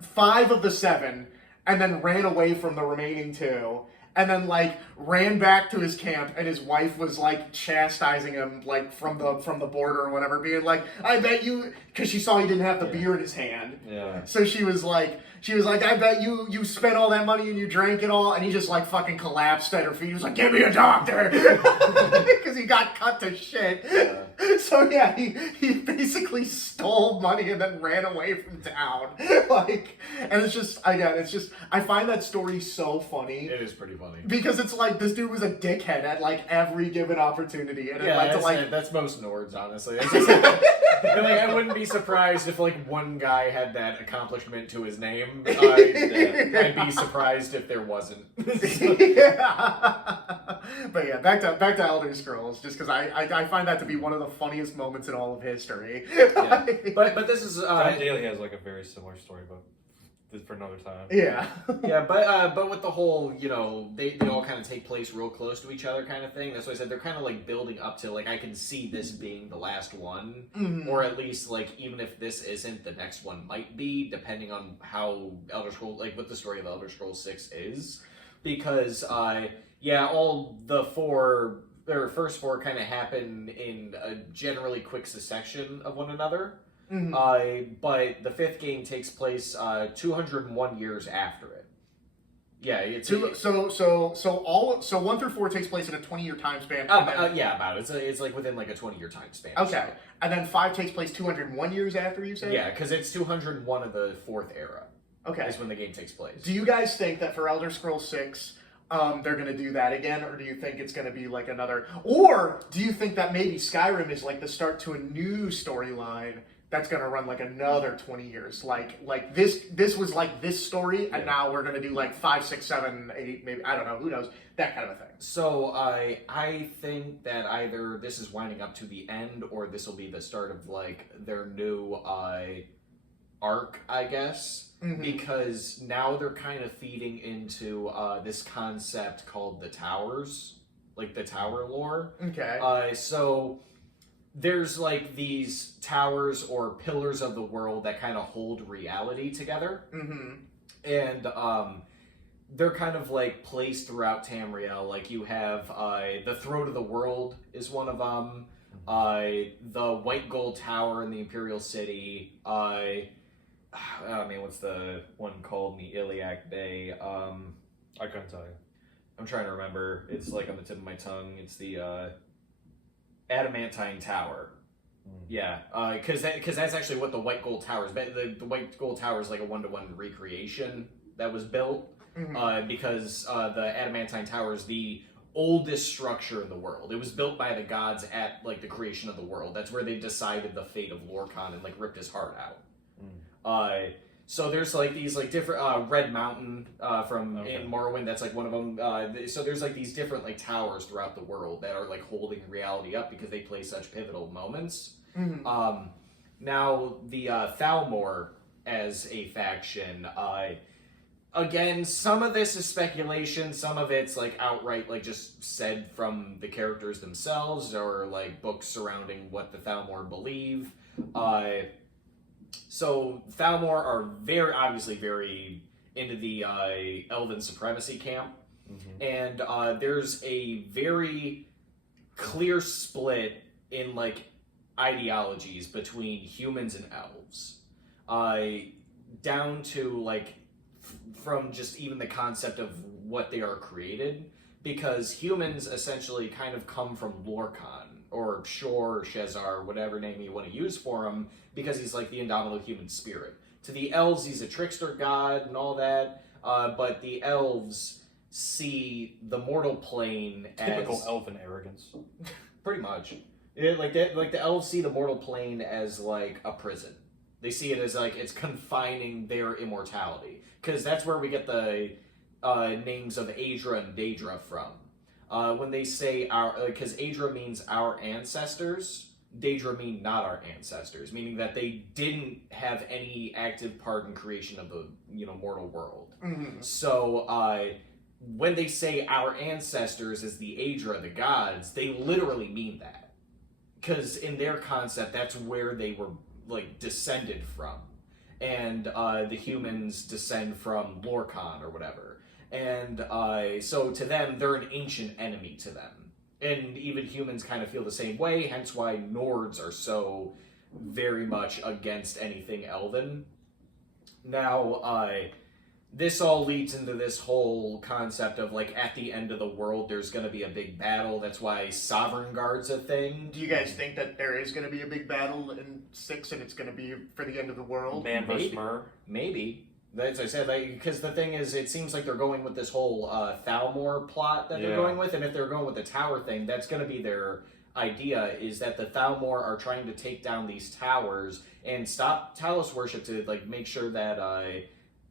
5 of the 7 and then ran away from the remaining 2 and then like ran back to his camp, and his wife was like chastising him like from the border or whatever, being like, "I bet you," because she saw he didn't have the beer in his hand. Yeah. So she was like, "I bet you spent all that money and you drank it all," and he just like fucking collapsed at her feet. He was like, "Give me a doctor," because he got cut to shit. Yeah. So yeah, he basically stole money and then ran away from town. Like, and it's just I find that story so funny. It is pretty funny. funny. Because it's like this dude was a dickhead at like every given opportunity, and Yeah, that's most Nords, honestly. It's just, I wouldn't be surprised if like one guy had that accomplishment to his name. I'd be surprised if there wasn't. Yeah. But yeah, back to Elder Scrolls, just because I find that to be one of the funniest moments in all of history. Yeah. But this is Tom Daly has like a very similar story, but for another time. Yeah. Yeah, but with the whole, they all kind of take place real close to each other kind of thing. That's why I said they're kind of like building up to like I can see this being the last one, or at least like even if this isn't, the next one might be, depending on how Elder Scrolls, like what the story of Elder Scrolls 6 is, because all the first four kind of happen in a generally quick succession of one another. But the fifth game takes place 201 years after it. Yeah, it's so 1 through 4 takes place in a 20-year time span. About it. It's like within like a 20-year time span. Okay, so. and then 5 takes place 201 years after, you said? Yeah, because it's 201 of the fourth era. Okay, is when the game takes place. Do you guys think that for Elder Scrolls 6, they're going to do that again, or do you think it's going to be like another? Or do you think that maybe Skyrim is like the start to a new storyline that's going to run like another 20 years? Like this was like this story, and now we're going to do like 5, 6, 7, 8, maybe, I don't know, who knows, that kind of a thing. So I think that either this is winding up to the end, or this will be the start of like their new arc, I guess. Because now they're kind of feeding into this concept called the towers, like the tower lore. Okay. So there's like these towers or pillars of the world that kind of hold reality together. And they're kind of like placed throughout Tamriel. Like you have the Throat of the World is one of them. The White Gold Tower in the Imperial City. What's the one called in the Iliac Bay? I couldn't tell you. I'm trying to remember. It's like on the tip of my tongue. It's the Adamantine Tower. Yeah, because that's actually what the White Gold Tower is. The White Gold Tower is like a 1-to-1 recreation that was built because the Adamantine Tower is the oldest structure in the world. It was built by the gods at like the creation of the world. That's where they decided the fate of Lorkhan and like ripped his heart out. So there's like these like different Red Mountain in Morrowind. That's like one of them. So there's like these different like towers throughout the world that are like holding reality up because they play such pivotal moments. Now the Thalmor as a faction. Again, some of this is speculation. Some of it's like outright like just said from the characters themselves, or like books surrounding what the Thalmor believe. So Thalmor are obviously very into the Elven supremacy camp, and there's a very clear split in like ideologies between humans and elves, down to like from just even the concept of what they are created, because humans essentially kind of come from Lorkhan, or Shor, or Shezar, whatever name you want to use for him, because he's like the indomitable human spirit. To the elves, he's a trickster god and all that, but the elves see the mortal plane as... Typical elven arrogance. Pretty much. Like the elves see the mortal plane as like a prison. They see it as like it's confining their immortality. Because that's where we get the names of Aedra and Daedra from. When they say our, because Aedra means our ancestors, Daedra mean not our ancestors, meaning that they didn't have any active part in creation of the mortal world. So when they say our ancestors as the Aedra, the gods, they literally mean that, because in their concept, that's where they were like descended from, and the humans descend from Lorkhan or whatever. And so to them, they're an ancient enemy to them. And even humans kind of feel the same way, hence why Nords are so very much against anything Elven. Now, this all leads into this whole concept of, like, at the end of the world, there's going to be a big battle. That's why Sovereign Guard's a thing. Do you guys think that there is going to be a big battle in 6 and it's going to be for the end of the world? Man versus Mer? Maybe. That's what I said, because the thing is, it seems like they're going with this whole Thalmor plot that they're going with, and if they're going with the tower thing, that's going to be their idea, is that the Thalmor are trying to take down these towers and stop Talos worship to, like, make sure that,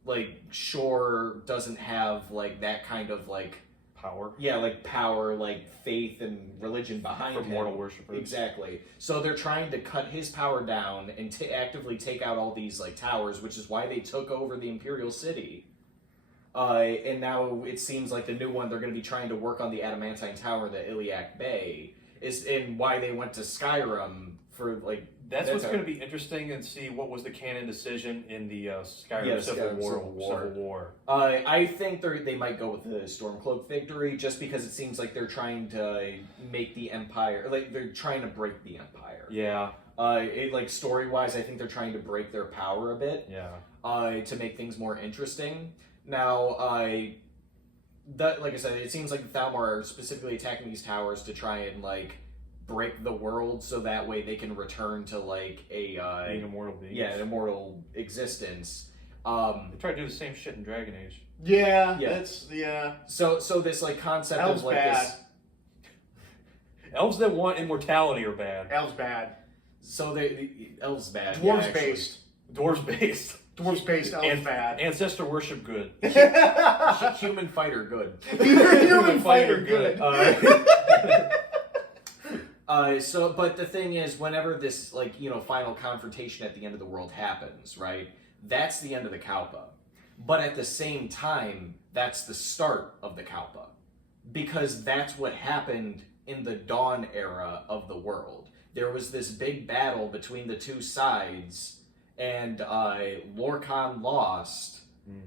like, Shore doesn't have, like, that kind of, like... Power. Yeah, like, power, like, faith and religion behind For him. mortal worshippers. Exactly. So they're trying to cut his power down and actively take out all these, like, towers, which is why they took over the Imperial City. And now it seems like the new one, they're going to be trying to work on the Adamantine Tower in the Iliac Bay, and why they went to Skyrim for, like... That's what's going to be interesting, and see what was the canon decision in the Skyrim Civil War. I think they might go with the Stormcloak victory, just because it seems like they're trying to make the Empire, like they're trying to break the Empire. Yeah. Like story-wise, I think they're trying to break their power a bit. Yeah. To make things more interesting. Now, like I said, it seems like the Thalmor are specifically attacking these towers to try and like break the world, so that way they can return to like a being immortal beings. Yeah, an immortal existence. They try to do the same shit in Dragon Age. Yeah, Yeah. that's So this like concept Elves of like bad. this. Elves that want immortality are bad. Elves bad. So the elves bad. Dwarves yeah, based. Dwarves based. Dwarves based. Elves bad. Ancestor worship good. Human fighter good. Human fighter good. But the thing is, whenever this, like, you know, final confrontation at the end of the world happens, right? That's the end of the Kalpa. But at the same time, that's the start of the Kalpa. Because that's what happened in the Dawn era of the world. There was this big battle between the two sides, and Lorkhan lost,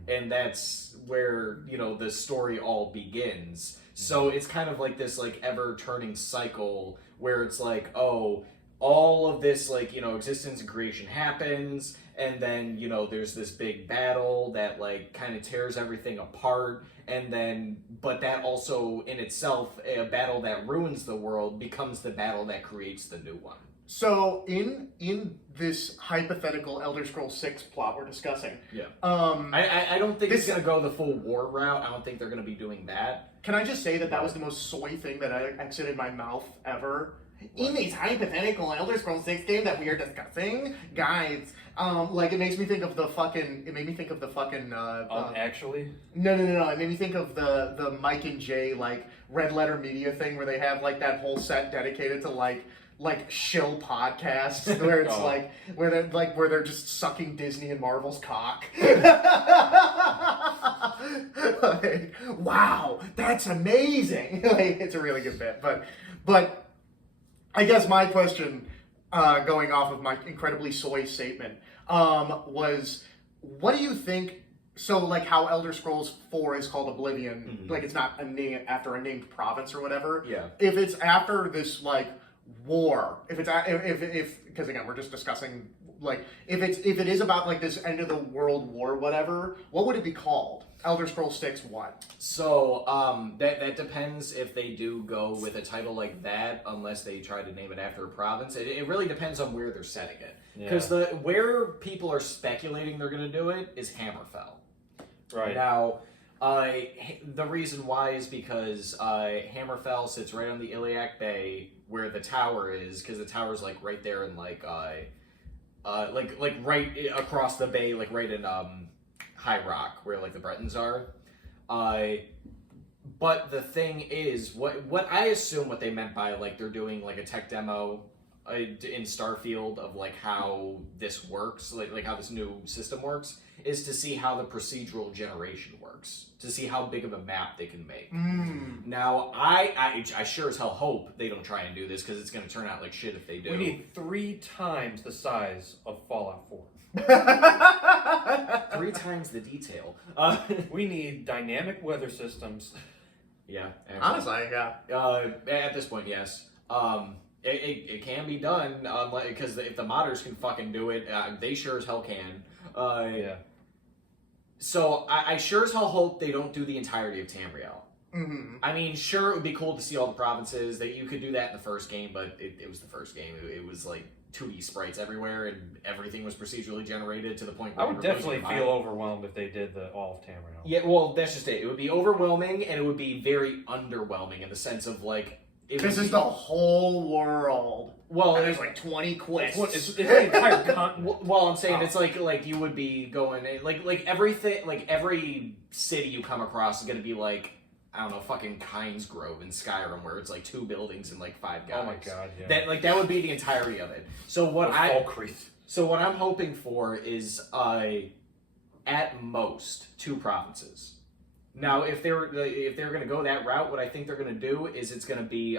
and that's where, you know, the story all begins. So it's kind of like this, like, ever-turning cycle where it's like, oh, all of this, like, you know, existence and creation happens, and then, you know, there's this big battle that, like, kind of tears everything apart, and then, but that also, in itself, a battle that ruins the world becomes the battle that creates the new one. So, in this hypothetical Elder Scrolls 6 plot we're discussing, I don't think it's going to go the full war route. I don't think they're going to be doing that. Can I just say that was the most soy thing that exited my mouth ever? In this hypothetical Elder Scrolls 6 game that we are discussing, guys, like, it makes me think of the fucking, Actually? No, it made me think of the Mike and Jay, like, Red Letter Media thing where they have, like, that whole set dedicated to, like shill podcasts where it's where they're just sucking Disney and Marvel's cock. Like, wow, that's amazing. Like, it's a really good bit, but I guess my question, going off of my incredibly soy statement, was, what do you think? So, like, how Elder Scrolls 4 is called Oblivion, like, it's not a name after a named province or whatever. Yeah. If it's after this, like, war, if because again we're just discussing, like, if it is about, like, this end of the world war, whatever, what would it be called? Elder Scrolls 6 what? So that depends if they do go with a title like that, unless they try to name it after a province. It really depends on where they're setting it, because where people are speculating they're going to do it is Hammerfell. Right. Now, the reason why is because Hammerfell sits right on the Iliac Bay where the tower is, because the tower's like right there in like right across the bay, like right in High Rock where like the Bretons are. But the thing is, what I assume what they meant by, like, they're doing like a tech demo in Starfield of like how this works, like how this new system works, is to see how the procedural generation works, to see how big of a map they can make. Now, I sure as hell hope they don't try and do this, because it's going to turn out like shit if they do. We need 3 times the size of Fallout 4. 3 times the detail. We need dynamic weather systems. Yeah, actually. Honestly, yeah. At this point, yes. It can be done, because if the modders can fucking do it, they sure as hell can. Yeah. So I sure as hell hope they don't do the entirety of Tamriel. Mm-hmm. I mean, sure, it would be cool to see all the provinces. That you could do that in the first game, but it was the first game. It was like 2D sprites everywhere and everything was procedurally generated to the point where I would definitely feel overwhelmed if they did the all of Tamriel. Yeah, well, that's just it. It would be overwhelming, and it would be very underwhelming in the sense of like this is the whole world. Well, and there's like 20 quests. It's the entire continent. Well, I'm saying it's like you would be going like everything, like every city you come across is gonna be like, I don't know, fucking Kynes Grove in Skyrim, where it's like 2 buildings and like 5 guys. Oh my god, yeah. That would be the entirety of it. So what I'm hoping for is at most 2 provinces. Now, if they're going to go that route, what I think they're going to do is it's going to be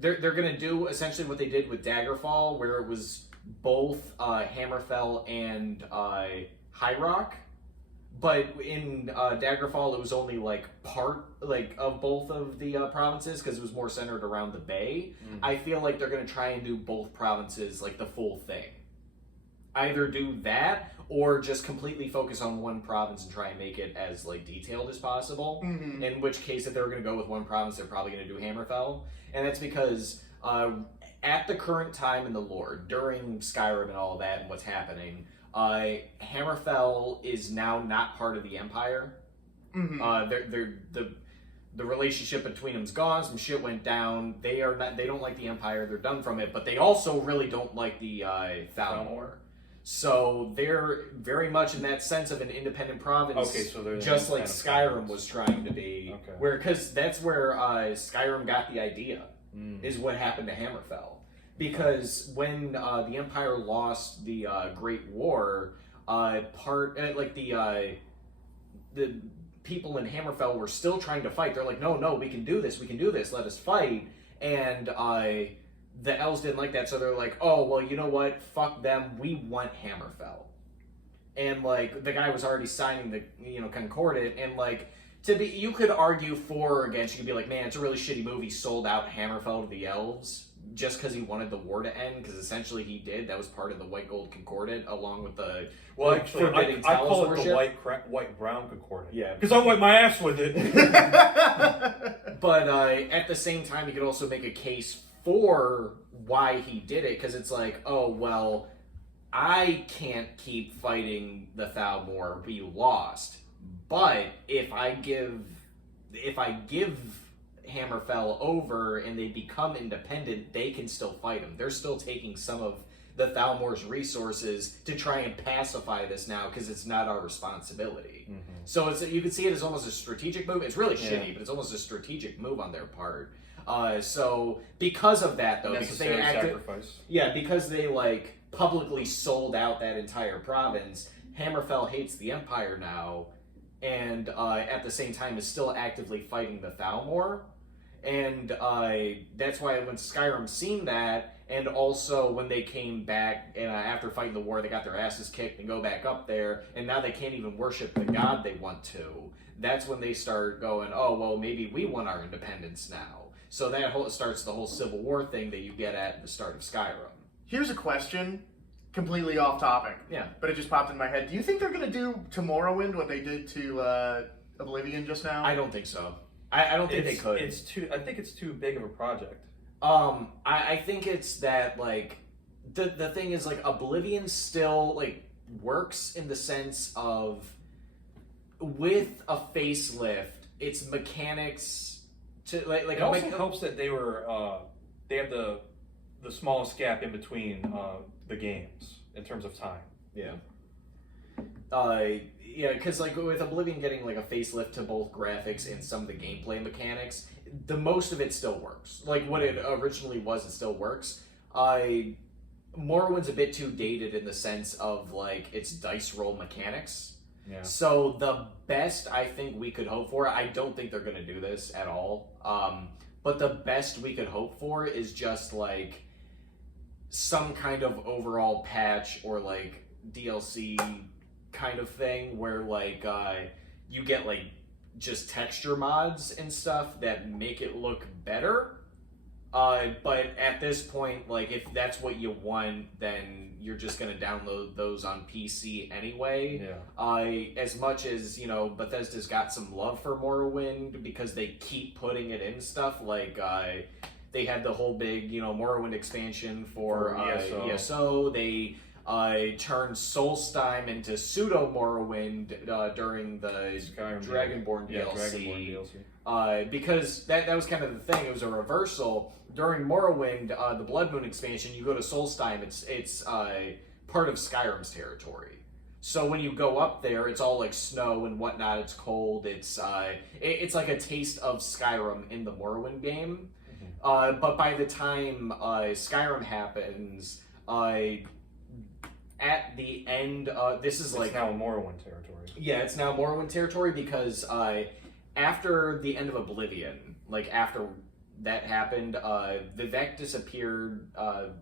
they're going to do essentially what they did with Daggerfall, where it was both Hammerfell and High Rock. But in Daggerfall, it was only like part of both of the provinces because it was more centered around the bay. I feel like they're going to try and do both provinces like the full thing. Either do that or just completely focus on one province and try and make it as like detailed as possible. Mm-hmm. In which case, if they were going to go with one province, they're probably going to do Hammerfell, and that's because at the current time in the lore, during Skyrim and all that, and what's happening. Hammerfell is now not part of the Empire. Mm-hmm. The relationship between them's gone. Some shit went down. They don't like the Empire. They're done from it. But they also really don't like the Thalmor. So they're very much in that sense of an independent province. Okay, so they're just like Skyrim was trying to be. Okay. Because that's where Skyrim got the idea. Is what happened to Hammerfell. Because when the Empire lost the Great War, the people in Hammerfell were still trying to fight. They're like, no, we can do this, let us fight. And the elves didn't like that, so they're like, oh, well, you know what, fuck them, we want Hammerfell. And like, the guy was already signing the, Concordat, and like, you could argue for or against, you could be like, man, it's a really shitty move, he sold out Hammerfell to the elves. Just because he wanted the war to end, because essentially he did. That was part of the White Gold Concordat, along with the actually, I call it the white brown concordat. Yeah, because I wipe my ass with it. But at the same time, you could also make a case for why he did it, because it's like, oh well, I can't keep fighting the Thalmor. We lost, but if I give Hammerfell over and they become independent, they can still fight him. They're still taking some of the Thalmor's resources to try and pacify this now because it's not our responsibility. Mm-hmm. So you can see it as almost a strategic move. It's really shitty, but it's almost a strategic move on their part. So because of that, though, because they like publicly sold out that entire province, Hammerfell hates the Empire now, and at the same time is still actively fighting the Thalmor. And that's why when Skyrim seen that, and also when they came back after fighting the war, they got their asses kicked and go back up there, and now they can't even worship the god they want to. That's when they start going, oh, well, maybe we want our independence now. So that starts the whole Civil War thing that you get at the start of Skyrim. Here's a question, completely off topic. Yeah. But it just popped in my head. Do you think they're going to do to Morrowind what they did to Oblivion just now? I don't think so. I don't think they could. I think it's too big of a project. I think it's that, like, the thing is, like, Oblivion still, like, works in the sense of, with a facelift, its mechanics to, like it also helps that they have the smallest gap in between the games in terms of time. Yeah. Yeah, because like with Oblivion getting like a facelift to both graphics and some of the gameplay mechanics, the most of it still works. Like what it originally was, it still works. Morrowind's a bit too dated in the sense of like its dice roll mechanics. Yeah. So the best I think we could hope for, I don't think they're going to do this at all. But the best we could hope for is just like some kind of overall patch or like DLC kind of thing where like you get like just texture mods and stuff that make it look better. But at this point, like if that's what you want, then you're just gonna download those on PC anyway. Yeah. As much as Bethesda's got some love for Morrowind because they keep putting it in stuff like they had the whole big, Morrowind expansion for ESO. They turned Solstheim into pseudo Morrowind during the Skyrim, Dragonborn yeah, DLC. Dragonborn DLC. Because that was kind of the thing. It was a reversal. During Morrowind, the Blood Moon expansion, you go to Solstheim, it's part of Skyrim's territory. So when you go up there, it's all like snow and whatnot. It's cold. It's like a taste of Skyrim in the Morrowind game. But by the time Skyrim happens, at the end, this is It's now Morrowind territory. Yeah, it's now Morrowind territory because after the end of Oblivion, like after that happened, Vivek disappeared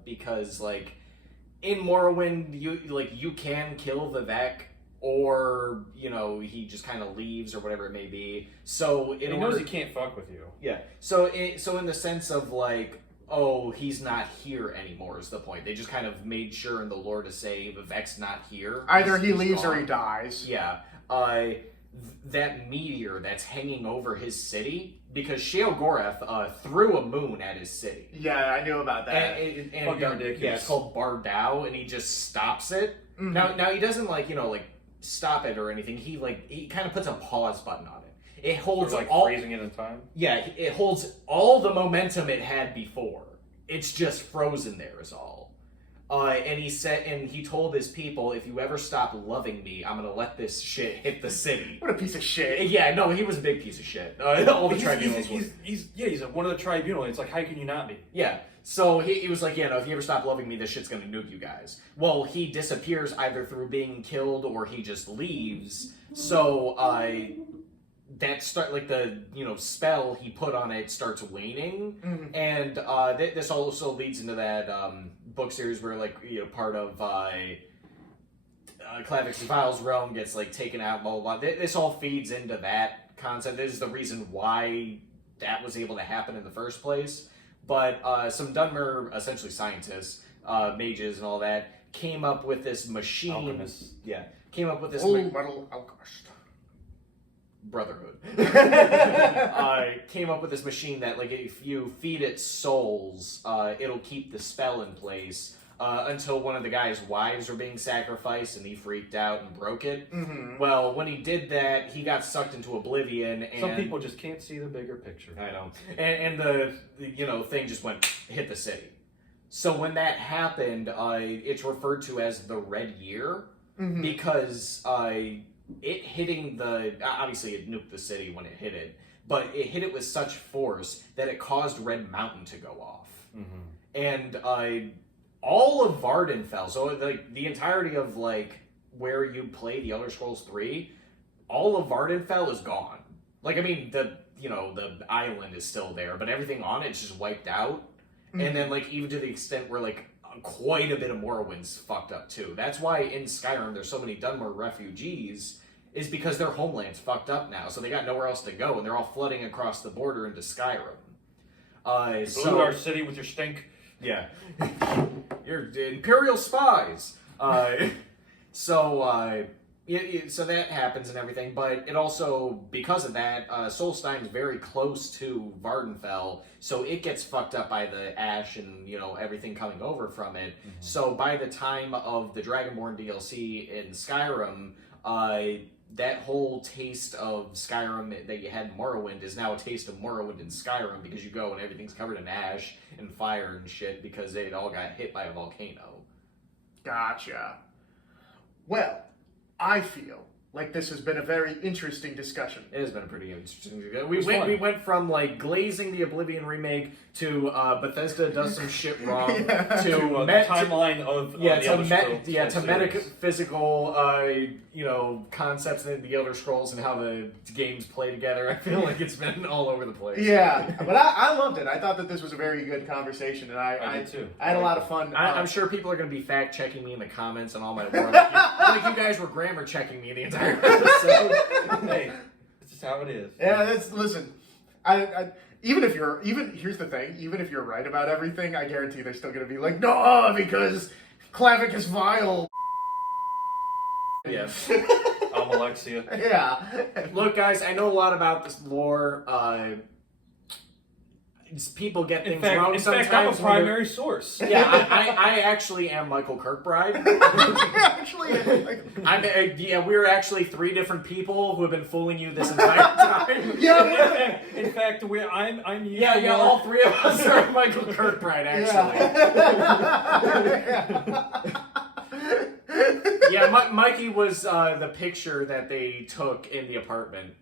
because like in Morrowind you can kill Vivek or he just kind of leaves or whatever it may be. So He knows he can't fuck with you. Yeah. So in the sense of like, oh, he's not here anymore is the point. They just kind of made sure in the lore to say Vivek's not here. Either he leaves gone. or he dies. Yeah. That meteor that's hanging over his city, because Sheogorath threw a moon at his city. Yeah, I knew about that. And Fucking ridiculous. Yeah, it's called Bardao, and he just stops it. Mhm. Now he doesn't stop it or anything. He kind of puts a pause button on it. It holds freezing it in time. Yeah, it holds all the momentum it had before. It's just frozen there is all. And he told his people, if you ever stop loving me, I'm gonna let this shit hit the city. What a piece of shit. Yeah, no, he was a big piece of shit. All the tribunals. He's one of the tribunal. It's like, how can you not be? Yeah. So he was like, if you ever stop loving me, this shit's gonna nuke you guys. Well, he disappears either through being killed or he just leaves. So that the spell he put on it starts waning, and this also leads into that book series where part of Clavix Vile's realm gets taken out, blah blah blah. This all feeds into that concept. This is the reason why that was able to happen in the first place. But some Dunmer, essentially scientists, mages and all that, came up with this machine. Alchemists. Yeah, came up with this Metal alchemist. Brotherhood. Came up with this machine that if you feed it souls, it'll keep the spell in place until one of the guy's wives were being sacrificed and he freaked out and broke it. Mm-hmm. Well, when he did that, he got sucked into Oblivion, and Some people just can't see the bigger picture. I know. And the thing just hit the city. So when that happened, it's referred to as the Red Year, because it hitting obviously it nuked the city when it hit it, but it hit it with such force that it caused Red Mountain to go off. And all of Vardenfell, so the entirety of where you play the Elder Scrolls 3, all of Vardenfell is gone. The island is still there, but everything on it's just wiped out. And then even to the extent where quite a bit of Morrowind's fucked up too. That's why in Skyrim there's so many Dunmer refugees, is because their homeland's fucked up now, so they got nowhere else to go, and they're all flooding across the border into Skyrim. Blew our city with your stink. Yeah. You're Imperial spies! So that happens and everything, but it also, because of that, Solstein's very close to Vardenfell, so it gets fucked up by the ash and, everything coming over from it. So by the time of the Dragonborn DLC in Skyrim, that whole taste of Skyrim that you had in Morrowind is now a taste of Morrowind in Skyrim, because you go and everything's covered in ash and fire and shit because it all got hit by a volcano. Gotcha. Well, I feel like this has been a very interesting discussion. It has been a pretty interesting. We went from glazing the Oblivion remake to Bethesda does some shit wrong to the timeline of to metaphysical concepts in the Elder Scrolls and how the games play together. I feel like it's been all over the place. Yeah, but I loved it. I thought that this was a very good conversation, and I did too. I had a lot of fun. I'm sure people are going to be fact checking me in the comments and all my work. Like you guys were grammar checking me the entire episode. Hey, this is how it is. Yeah, listen. Even if here's the thing, even if you're right about everything, I guarantee they're still gonna be like, no, because Clavix is vile. Yeah. I'm Alexia. Yeah. Look, guys, I know a lot about this lore. people get things In fact, wrong I'm sometimes. a primary source. Yeah, I actually am Michael Kirkbride. Actually, We're actually 3 different people who have been fooling you this entire time. yeah, In fact, I'm Yeah, all 3 of us are Michael Kirkbride, actually. Yeah, Mikey was the picture that they took in the apartment.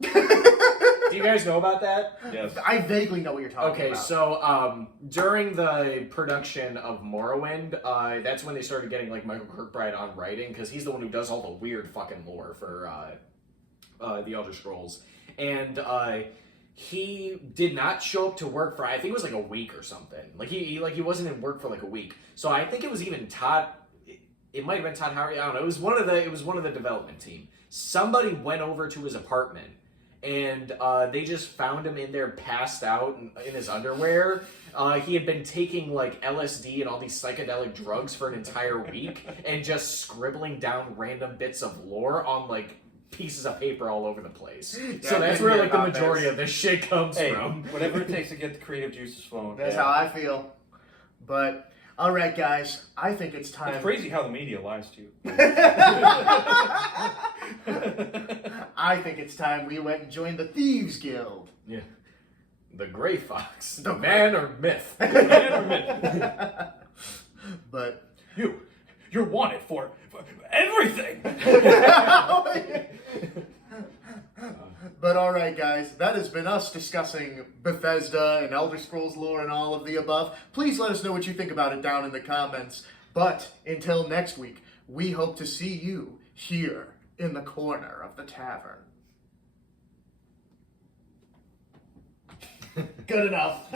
Do you guys know about that? Yes. I vaguely know what you're talking Okay, about. so during the production of Morrowind, that's when they started getting like Michael Kirkbride on writing, because he's the one who does all the weird fucking lore for the Elder Scrolls, and he did not show up to work for I think it was like a week or something. Like he wasn't in work for like a week. So I think it was even Todd. It might have been Todd Howard. I don't know. It was one of the development team. Somebody went over to his apartment. And they just found him in there passed out in his underwear. He had been taking like LSD and all these psychedelic drugs for an entire week and just scribbling down random bits of lore on like pieces of paper all over the place. So that's where like the majority of this shit comes from. Whatever it takes to get the creative juices flowing. That's how I feel. But all right, guys, I think it's time. It's crazy how the media lies to you. I think it's time we went and joined the Thieves Guild. Yeah. The Gray Fox. The man or myth? Man or myth? But You're wanted for everything. But all right, guys, that has been us discussing Bethesda and Elder Scrolls lore and all of the above. Please let us know what you think about it down in the comments. But until next week, we hope to see you here in the corner of the tavern. Good enough.